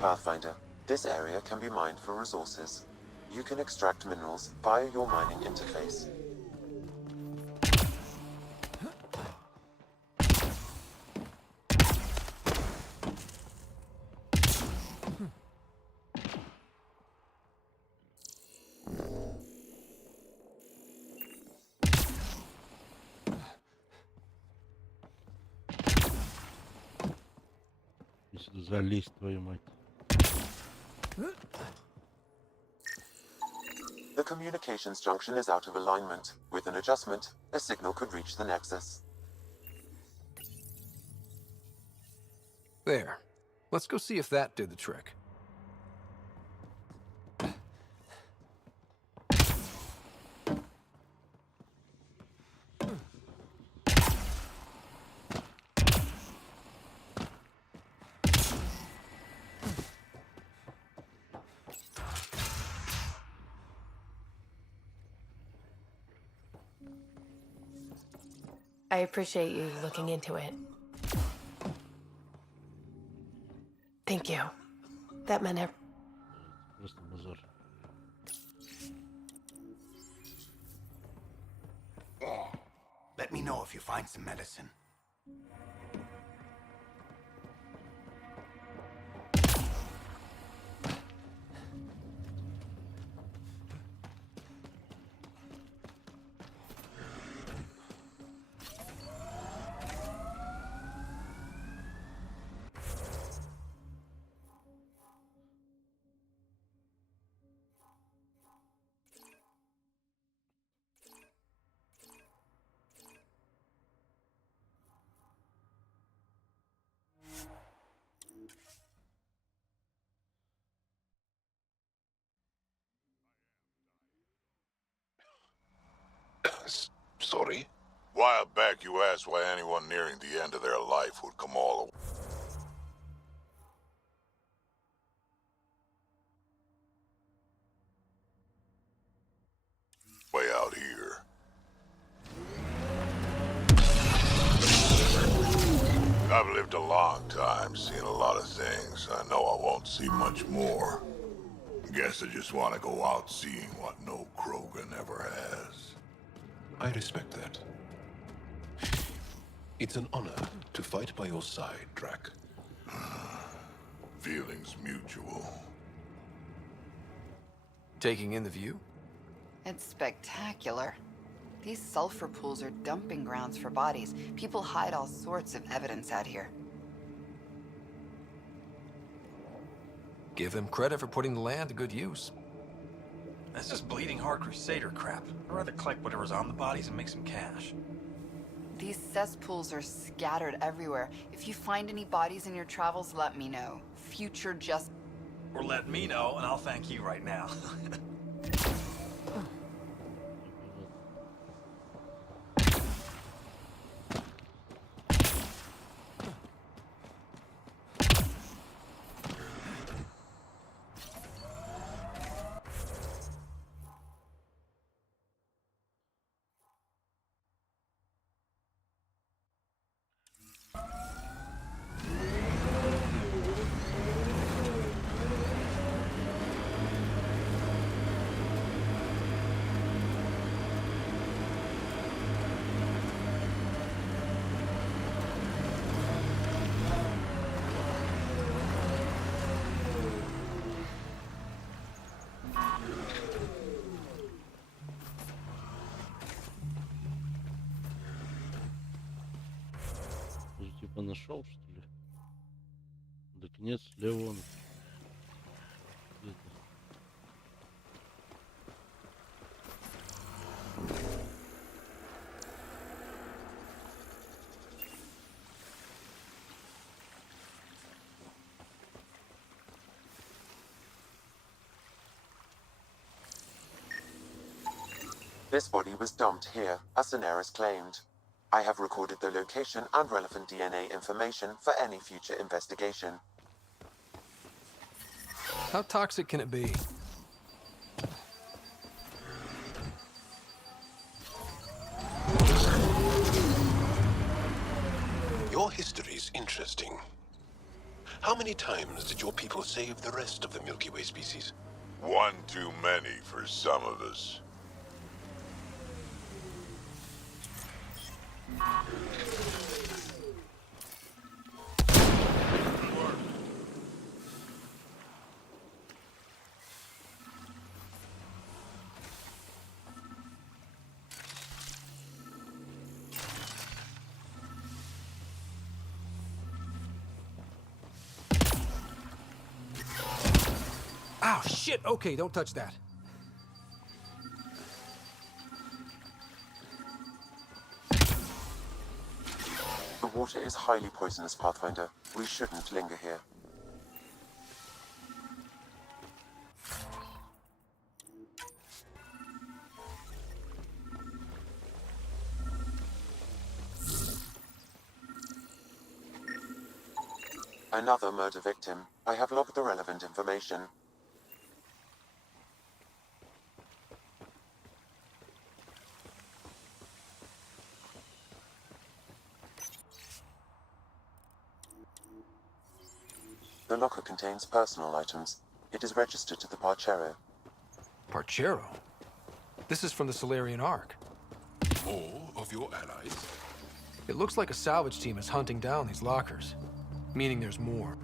Pathfinder, this area can be mined for resources. You can extract minerals via your mining interface. Если залезть, твою мать. The communications junction is out of alignment. With an adjustment, a signal could reach the Nexus. There. Let's go see if that did the trick. I appreciate you looking into it. Thank you. That meant everything. Просто базар. Let me know if you find some medicine. Sorry? While back, you asked why anyone nearing the end of their life would come all the way out here. I've lived a long time, seen a lot of things. I know I won't see much more. Guess I just want to go out seeing what no Krogan ever has. I respect that. It's an honor to fight by your side, Drac. Feelings mutual. Taking in the view? It's spectacular. These sulfur pools are dumping grounds for bodies. People hide all sorts of evidence out here. Give them credit for putting the land to good use. That's just bleeding heart crusader crap. I'd rather collect whatever's on the bodies and make some cash. These cesspools are scattered everywhere. If you find any bodies in your travels, let me know. Future just... Or let me know, and I'll thank you right now. Ты же типа нашел, что ли? Да конец слева он. Где-то. This body was dumped here, as Daenerys claimed. I have recorded the location and relevant DNA information for any future investigation. How toxic can it be? Your history's interesting. How many times did your people save the rest of the Milky Way species? One too many for some of us. Ow, shit! Okay, don't touch that. The water is highly poisonous, Pathfinder. We shouldn't linger here. Another murder victim. I have logged the relevant information. The locker contains personal items. It is registered to the Parchero. Parchero? This is from the Solarian Ark. More of your allies? It looks like a salvage team is hunting down these lockers, meaning there's more.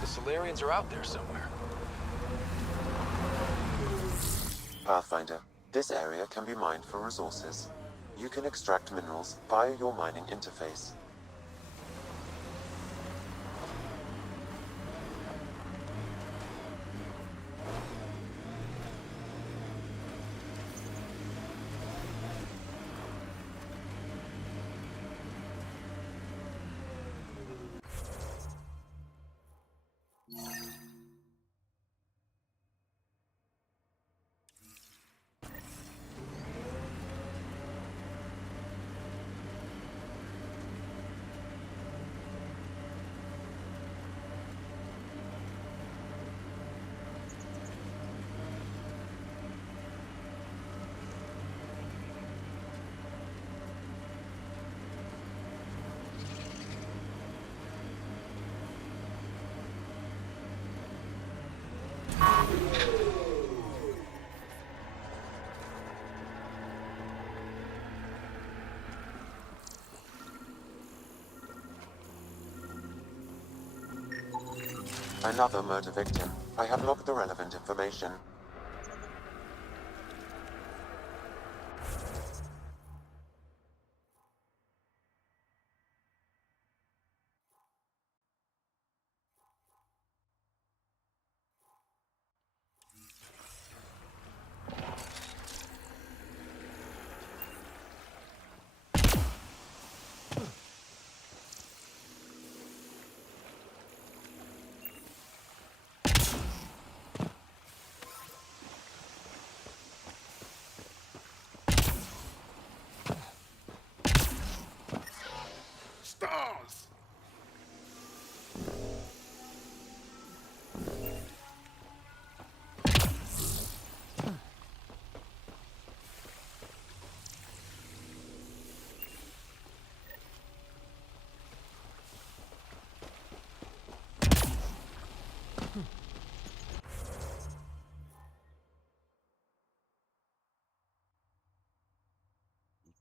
The Solarians are out there somewhere. Pathfinder, this area can be mined for resources. You can extract minerals via your mining interface. Another murder victim. I have logged the relevant information. Stars!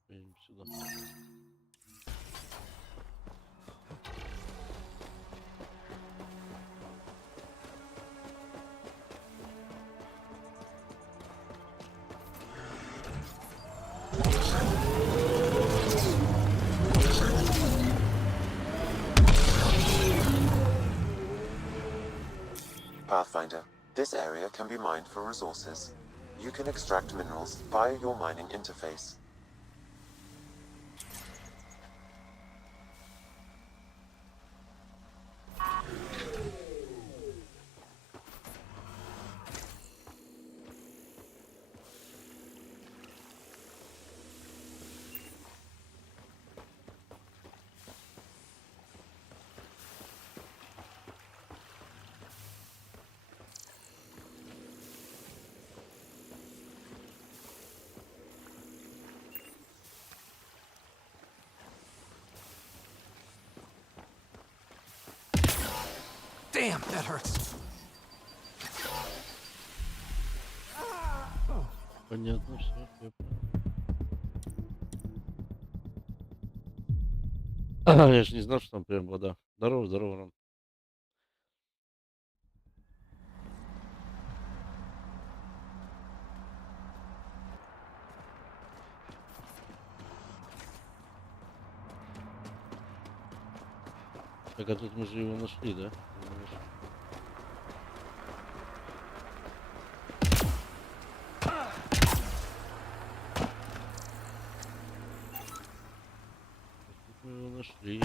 Поедем сюда. Pathfinder. This area can be mined for resources. You can extract minerals via your mining interface. Damn, that hurts. Понятно, все. Я же не знал, что там прям вода. Здорово, здорово, Ром. Так, а тут мы же его нашли, да? Тут мы его нашли.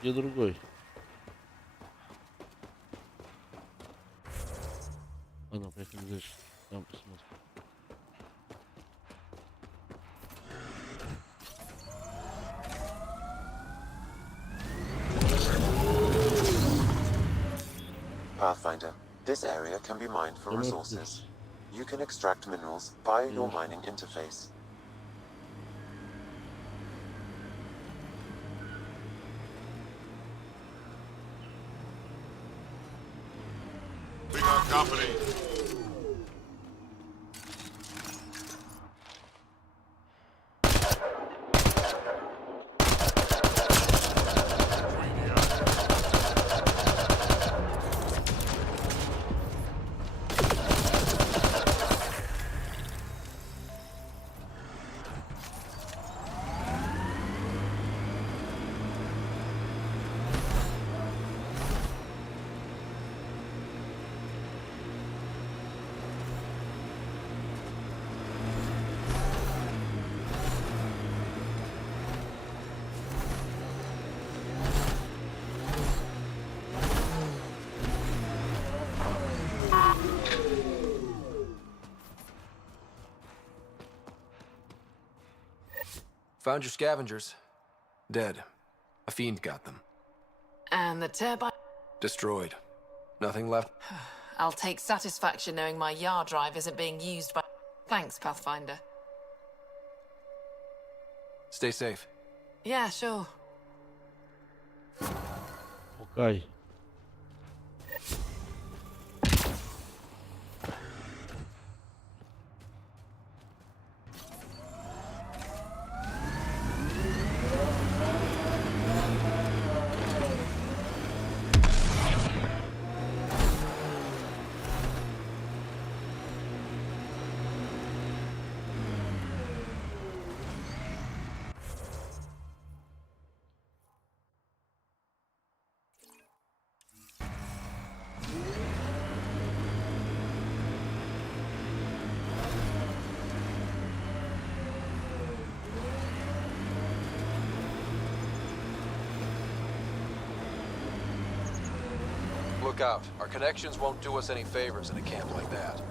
Где другой? Ладно, поехали дальше. Там посмотрим. Pathfinder. This area can be mined for resources. You can extract minerals via your mining interface. We got company. Found your scavengers. Dead. A fiend got them. And the turbine? Destroyed. Nothing left. I'll take satisfaction knowing my yard drive isn't being used by... Thanks, Pathfinder. Stay safe. Yeah, sure. Okay. Look out. Our connections won't do us any favors in a camp like that.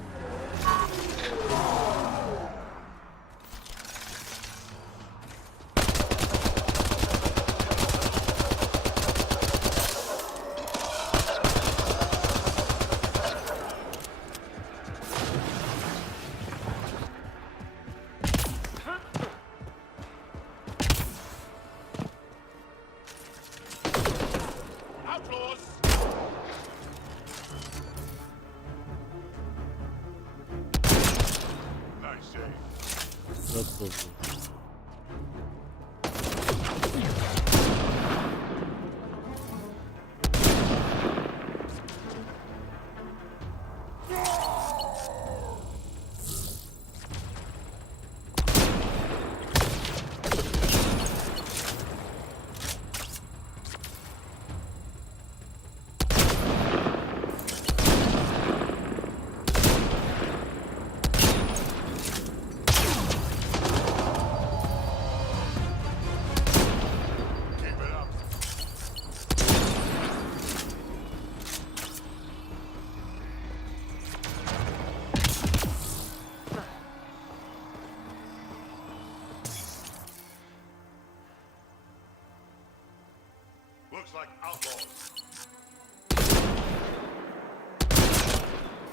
Looks like outlaws.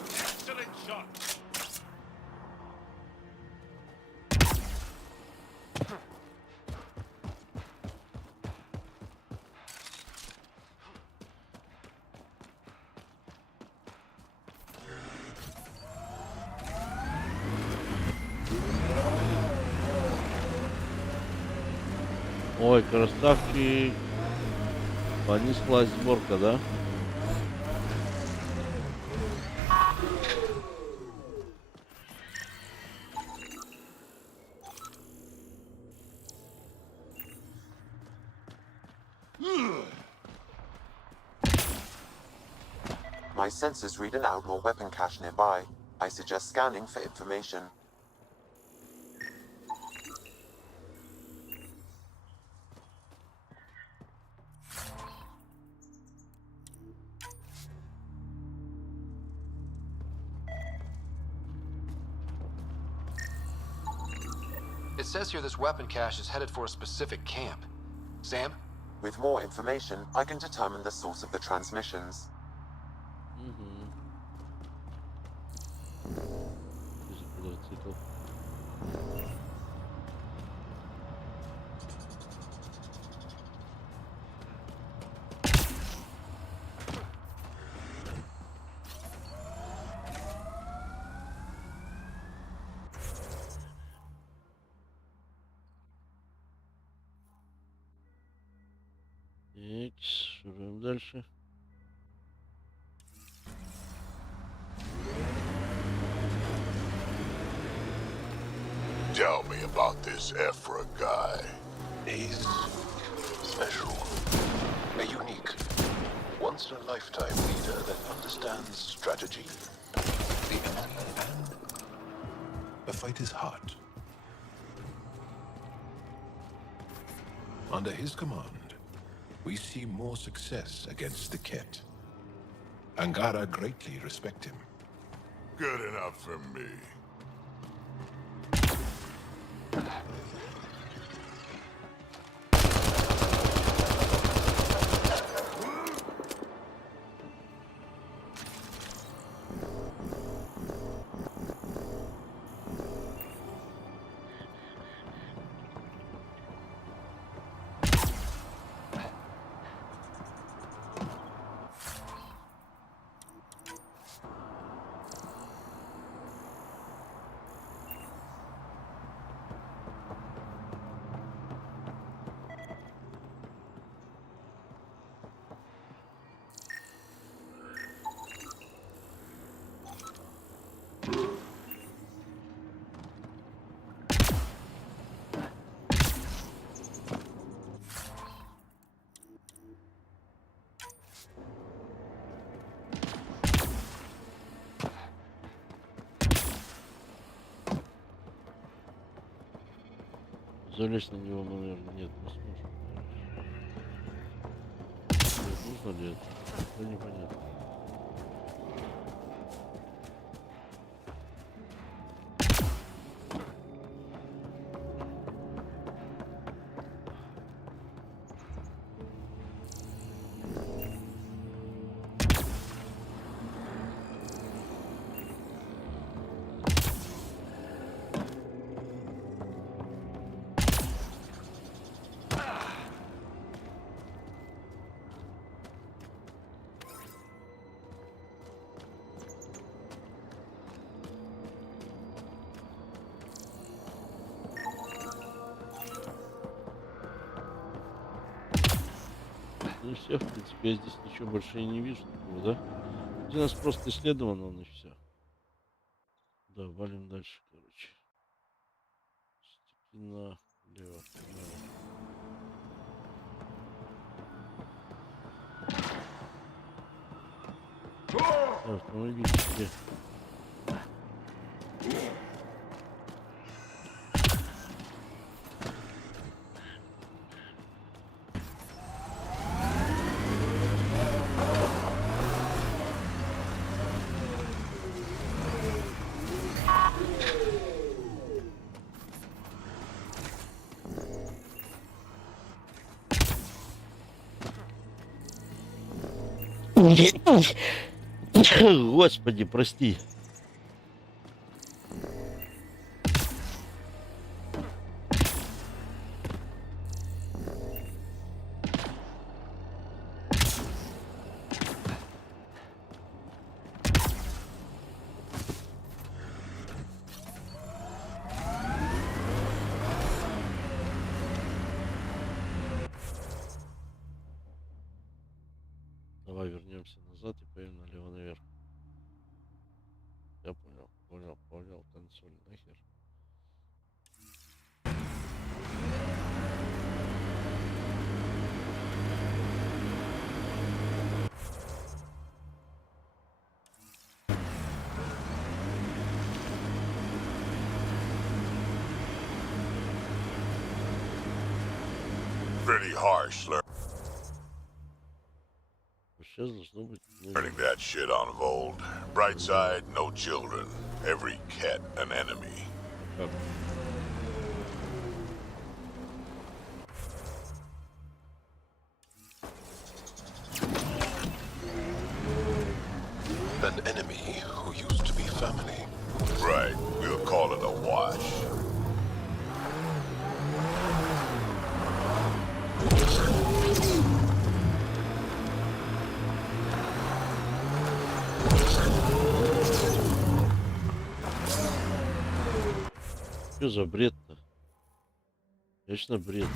Excellent shot. Ой, красавчик. Понеслась сборка, да? My sensors read an outlaw weapon cache nearby. I suggest scanning for information. It says here this weapon cache is headed for a specific camp. Sam? With more information, I can determine the source of the transmissions. Шуруем дальше. Tell me about this Ephra guy. He's special. A unique, once-in-a-lifetime leader that understands strategy, the enemy, and the fight is hot. Under his command, we see more success against the Ket. Angara greatly respect him. Good enough for me. Залезть на него мы, наверное, нет, не сможем. Нужно ли это? Это непонятно. Ну и все, в принципе, я здесь ничего больше и не вижу такого, да? Где у нас просто исследован он и все. Да, валим дальше, короче. Стеки налево. Да, автомобильчики. Господи, прости. Давай вернемся назад и поедем налево наверх. Я понял, консоль нахер. Pretty harsh Сейчас должно быть... learning that shit on Vold. Bright side, no children. Every cat an enemy. An enemy who used to be family. Right, we'll call it a wash. Что за бред-то? Конечно, бред.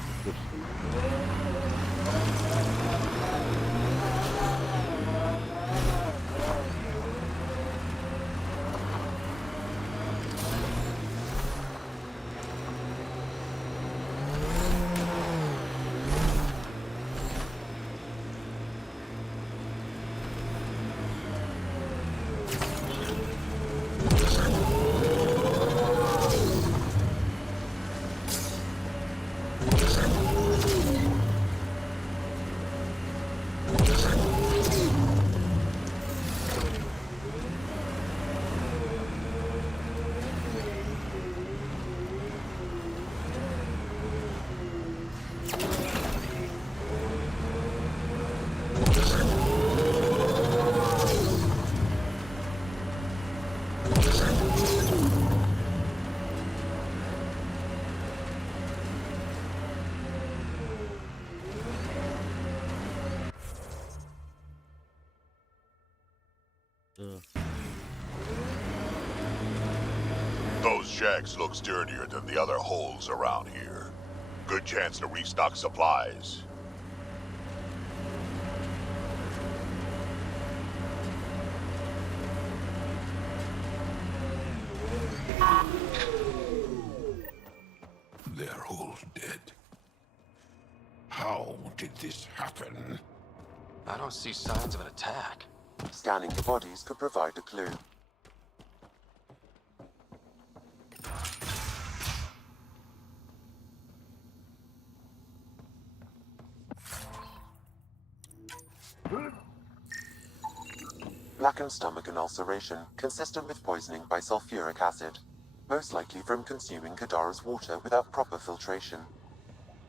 Those shacks look sturdier than the other holes around here. Good chance to restock supplies. They're all dead. How did this happen? I don't see signs of an attack. Scanning the bodies could provide a clue. Blackened stomach and ulceration, consistent with poisoning by sulfuric acid. Most likely from consuming Kadara's water without proper filtration.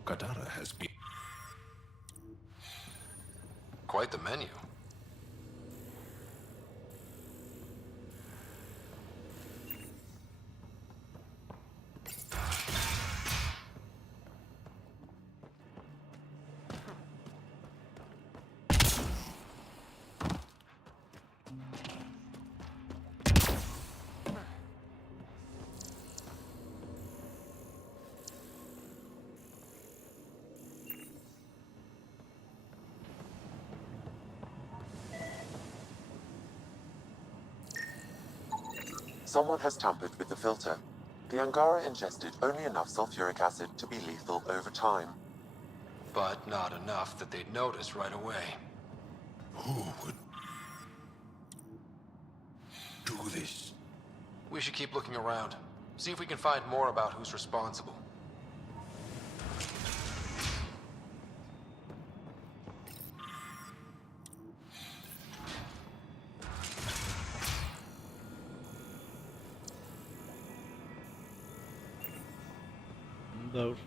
Kadara has been... Quite the menu. Someone has tampered with the filter. The Angara ingested only enough sulfuric acid to be lethal over time. But not enough that they'd notice right away. Who would do this? We should keep looking around. See if we can find more about who's responsible. Да уж.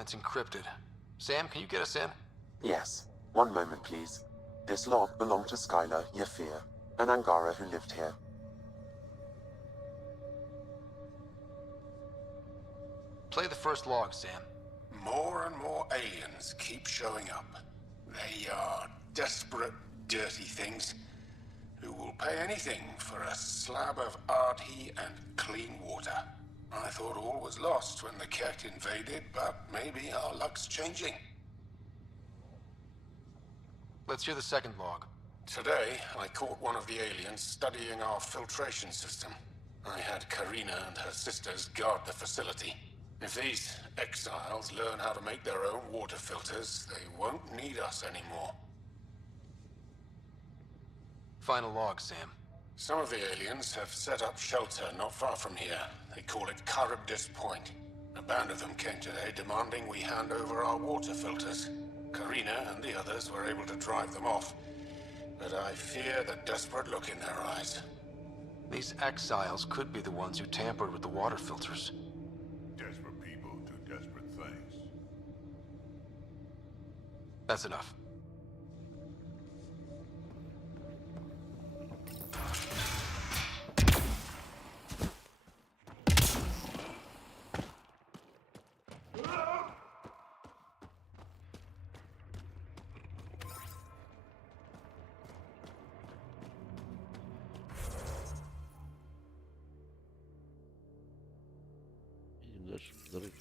It's encrypted. Sam, can you get us in? Yes. One moment, please. This log belonged to Skylar Yafir, an Angara who lived here. Play the first log, Sam. More and more aliens keep showing up. They are desperate, dirty things who will pay anything for a slab of Ardhi and clean water. I thought all was lost when the Ket invaded, but maybe our luck's changing. Let's hear the second log. Today, I caught one of the aliens studying our filtration system. I had Karina and her sisters guard the facility. If these exiles learn how to make their own water filters, they won't need us anymore. Final log, Sam. Some of the aliens have set up shelter not far from here. They call it Charybdis Point. A band of them came today demanding we hand over our water filters. Karina and the others were able to drive them off. But I fear the desperate look in their eyes. These exiles could be the ones who tampered with the water filters. Desperate people do desperate things. That's enough. Идем дальше по дороге.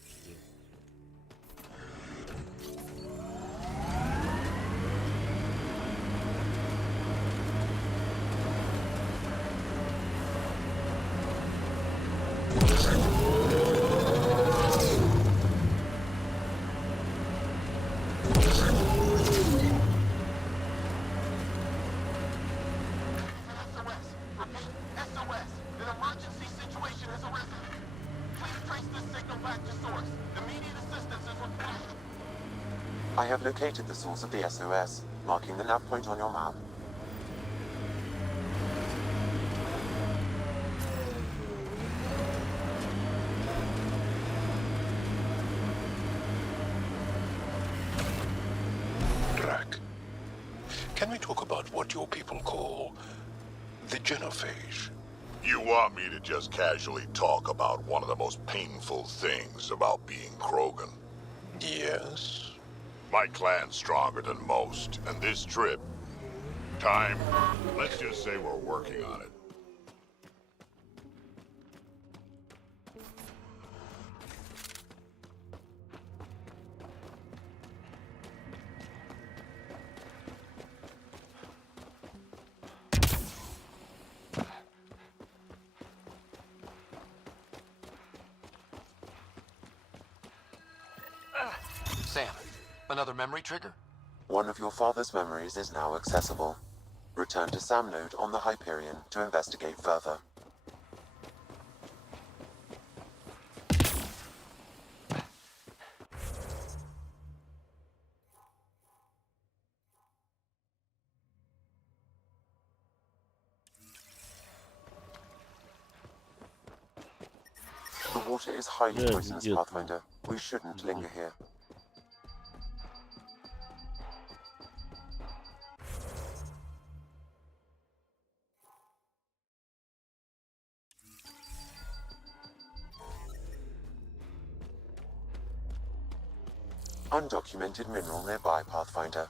I have located the source of the SOS, marking the nav point on your map. Drac, can we talk about what your people call the genophage? You want me to just casually talk about one of the most painful things about being Krogan? Yes. My clan's stronger than most, and this trip... let's just say we're working on it. Sam, another memory trigger? One of your father's memories is now accessible. Return to Sam Node on the Hyperion to investigate further. The water is highly poisonous, Pathfinder. We shouldn't linger here. Undocumented mineral nearby, Pathfinder.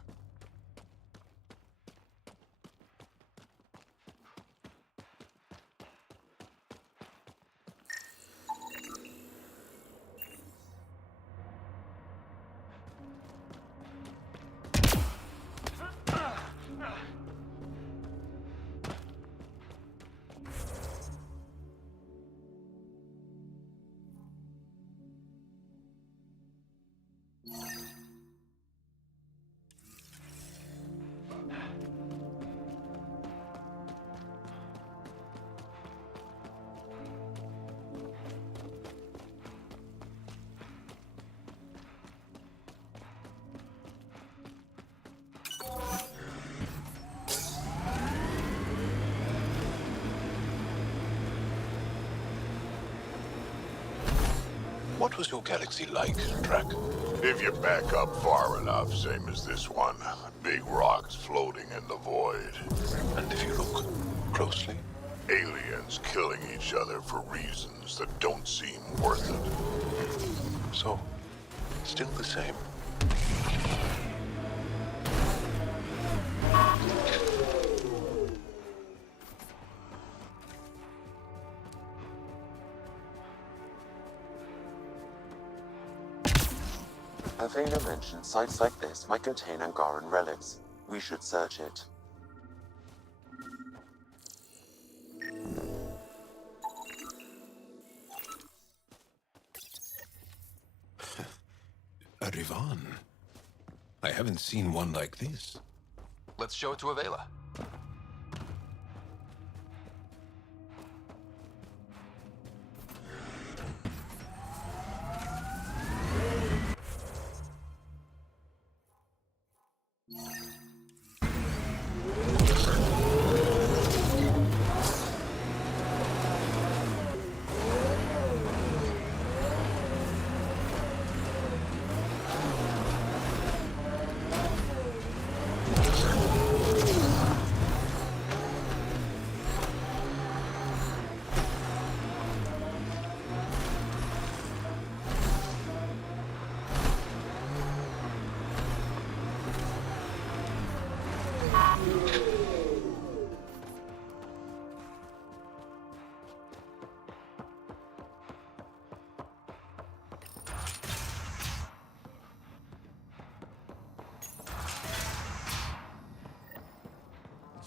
What was your galaxy like, Drac? If you back up far enough, same as this one. Big rocks floating in the void. And if you look closely? Aliens killing each other for reasons that don't seem worth it. So, still the same. Avena mentioned sites like this might contain Angaran relics. We should search it. A Rivan. I haven't seen one like this. Let's show it to Avela.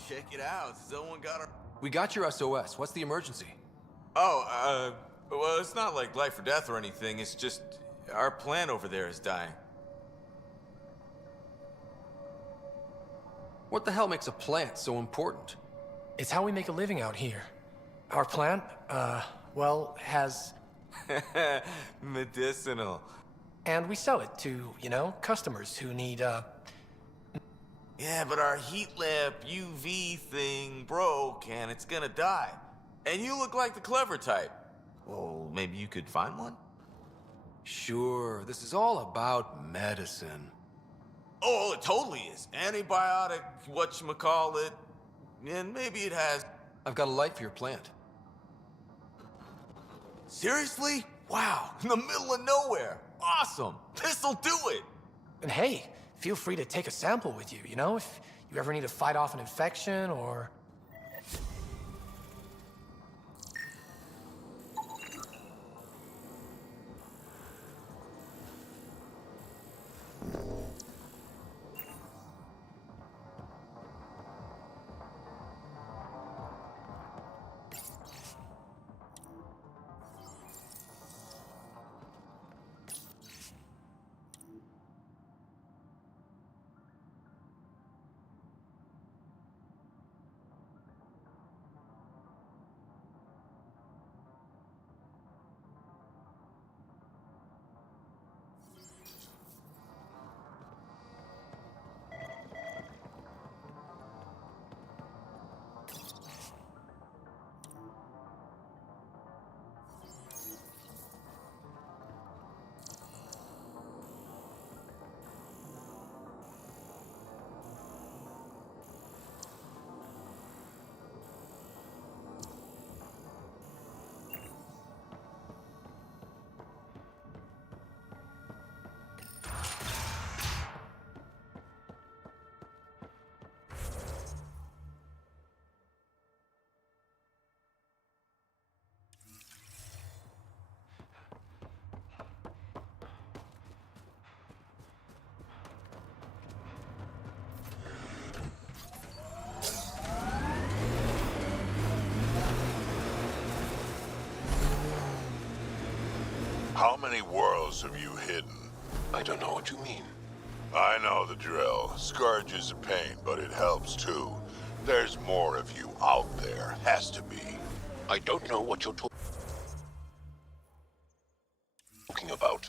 Check it out. Someone got our... We got your SOS. What's the emergency? Oh, well, it's not like life or death or anything. It's just our plant over there is dying. What the hell makes a plant so important? It's how we make a living out here. Our plant, well, has... Medicinal. And we sell it to, you know, customers who need, Yeah, but our heat lamp UV thing broke and it's gonna die. And you look like the clever type. Well, maybe you could find one? Sure, this is all about medicine. Oh, it totally is. Antibiotic, whatchamacallit, and maybe it has... I've got a light for your plant. Seriously? Wow, in the middle of nowhere. Awesome, this'll do it. And hey, feel free to take a sample with you, you know, if you ever need to fight off an infection or... How many worlds have you hidden? I don't know what you mean. I know the drill. Scourge is a pain, but it helps too. There's more of you out there. Has to be. I don't know what you're talking about.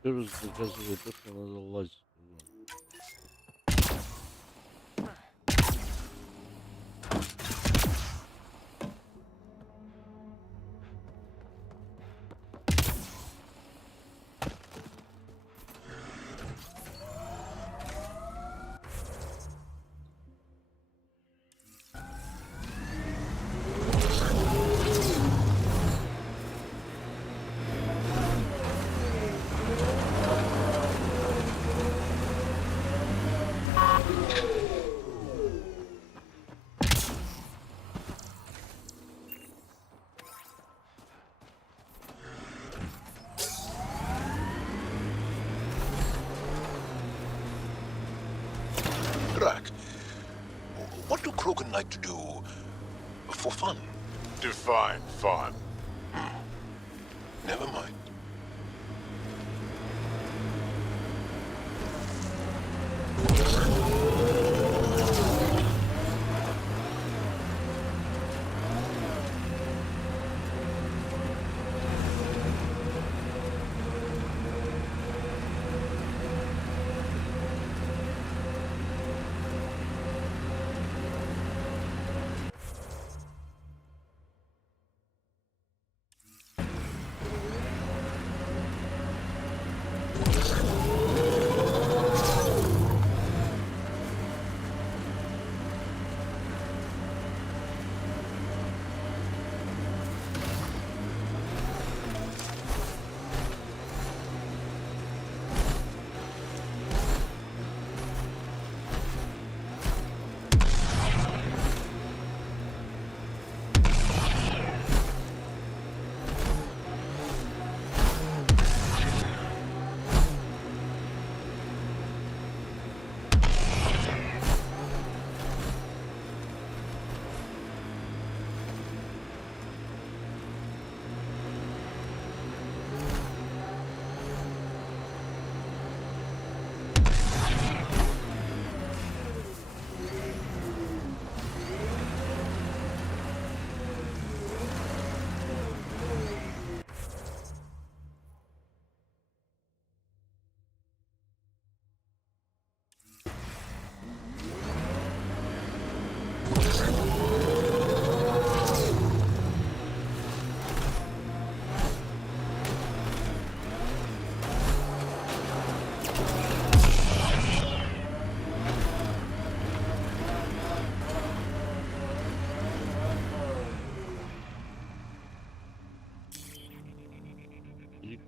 Первый доказывает то, что надо лазить. like to do for fun. Define fun. Never mind.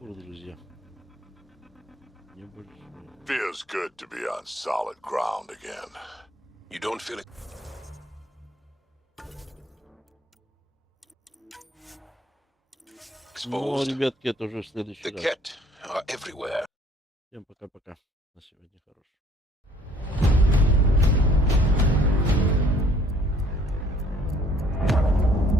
Друзья. Небольшой. Feels good to be on solid ground again. You don't feel it? Ну, ребятки, это уже в следующий The раз. cat are everywhere. Всем пока-пока. На сегодня хорошо.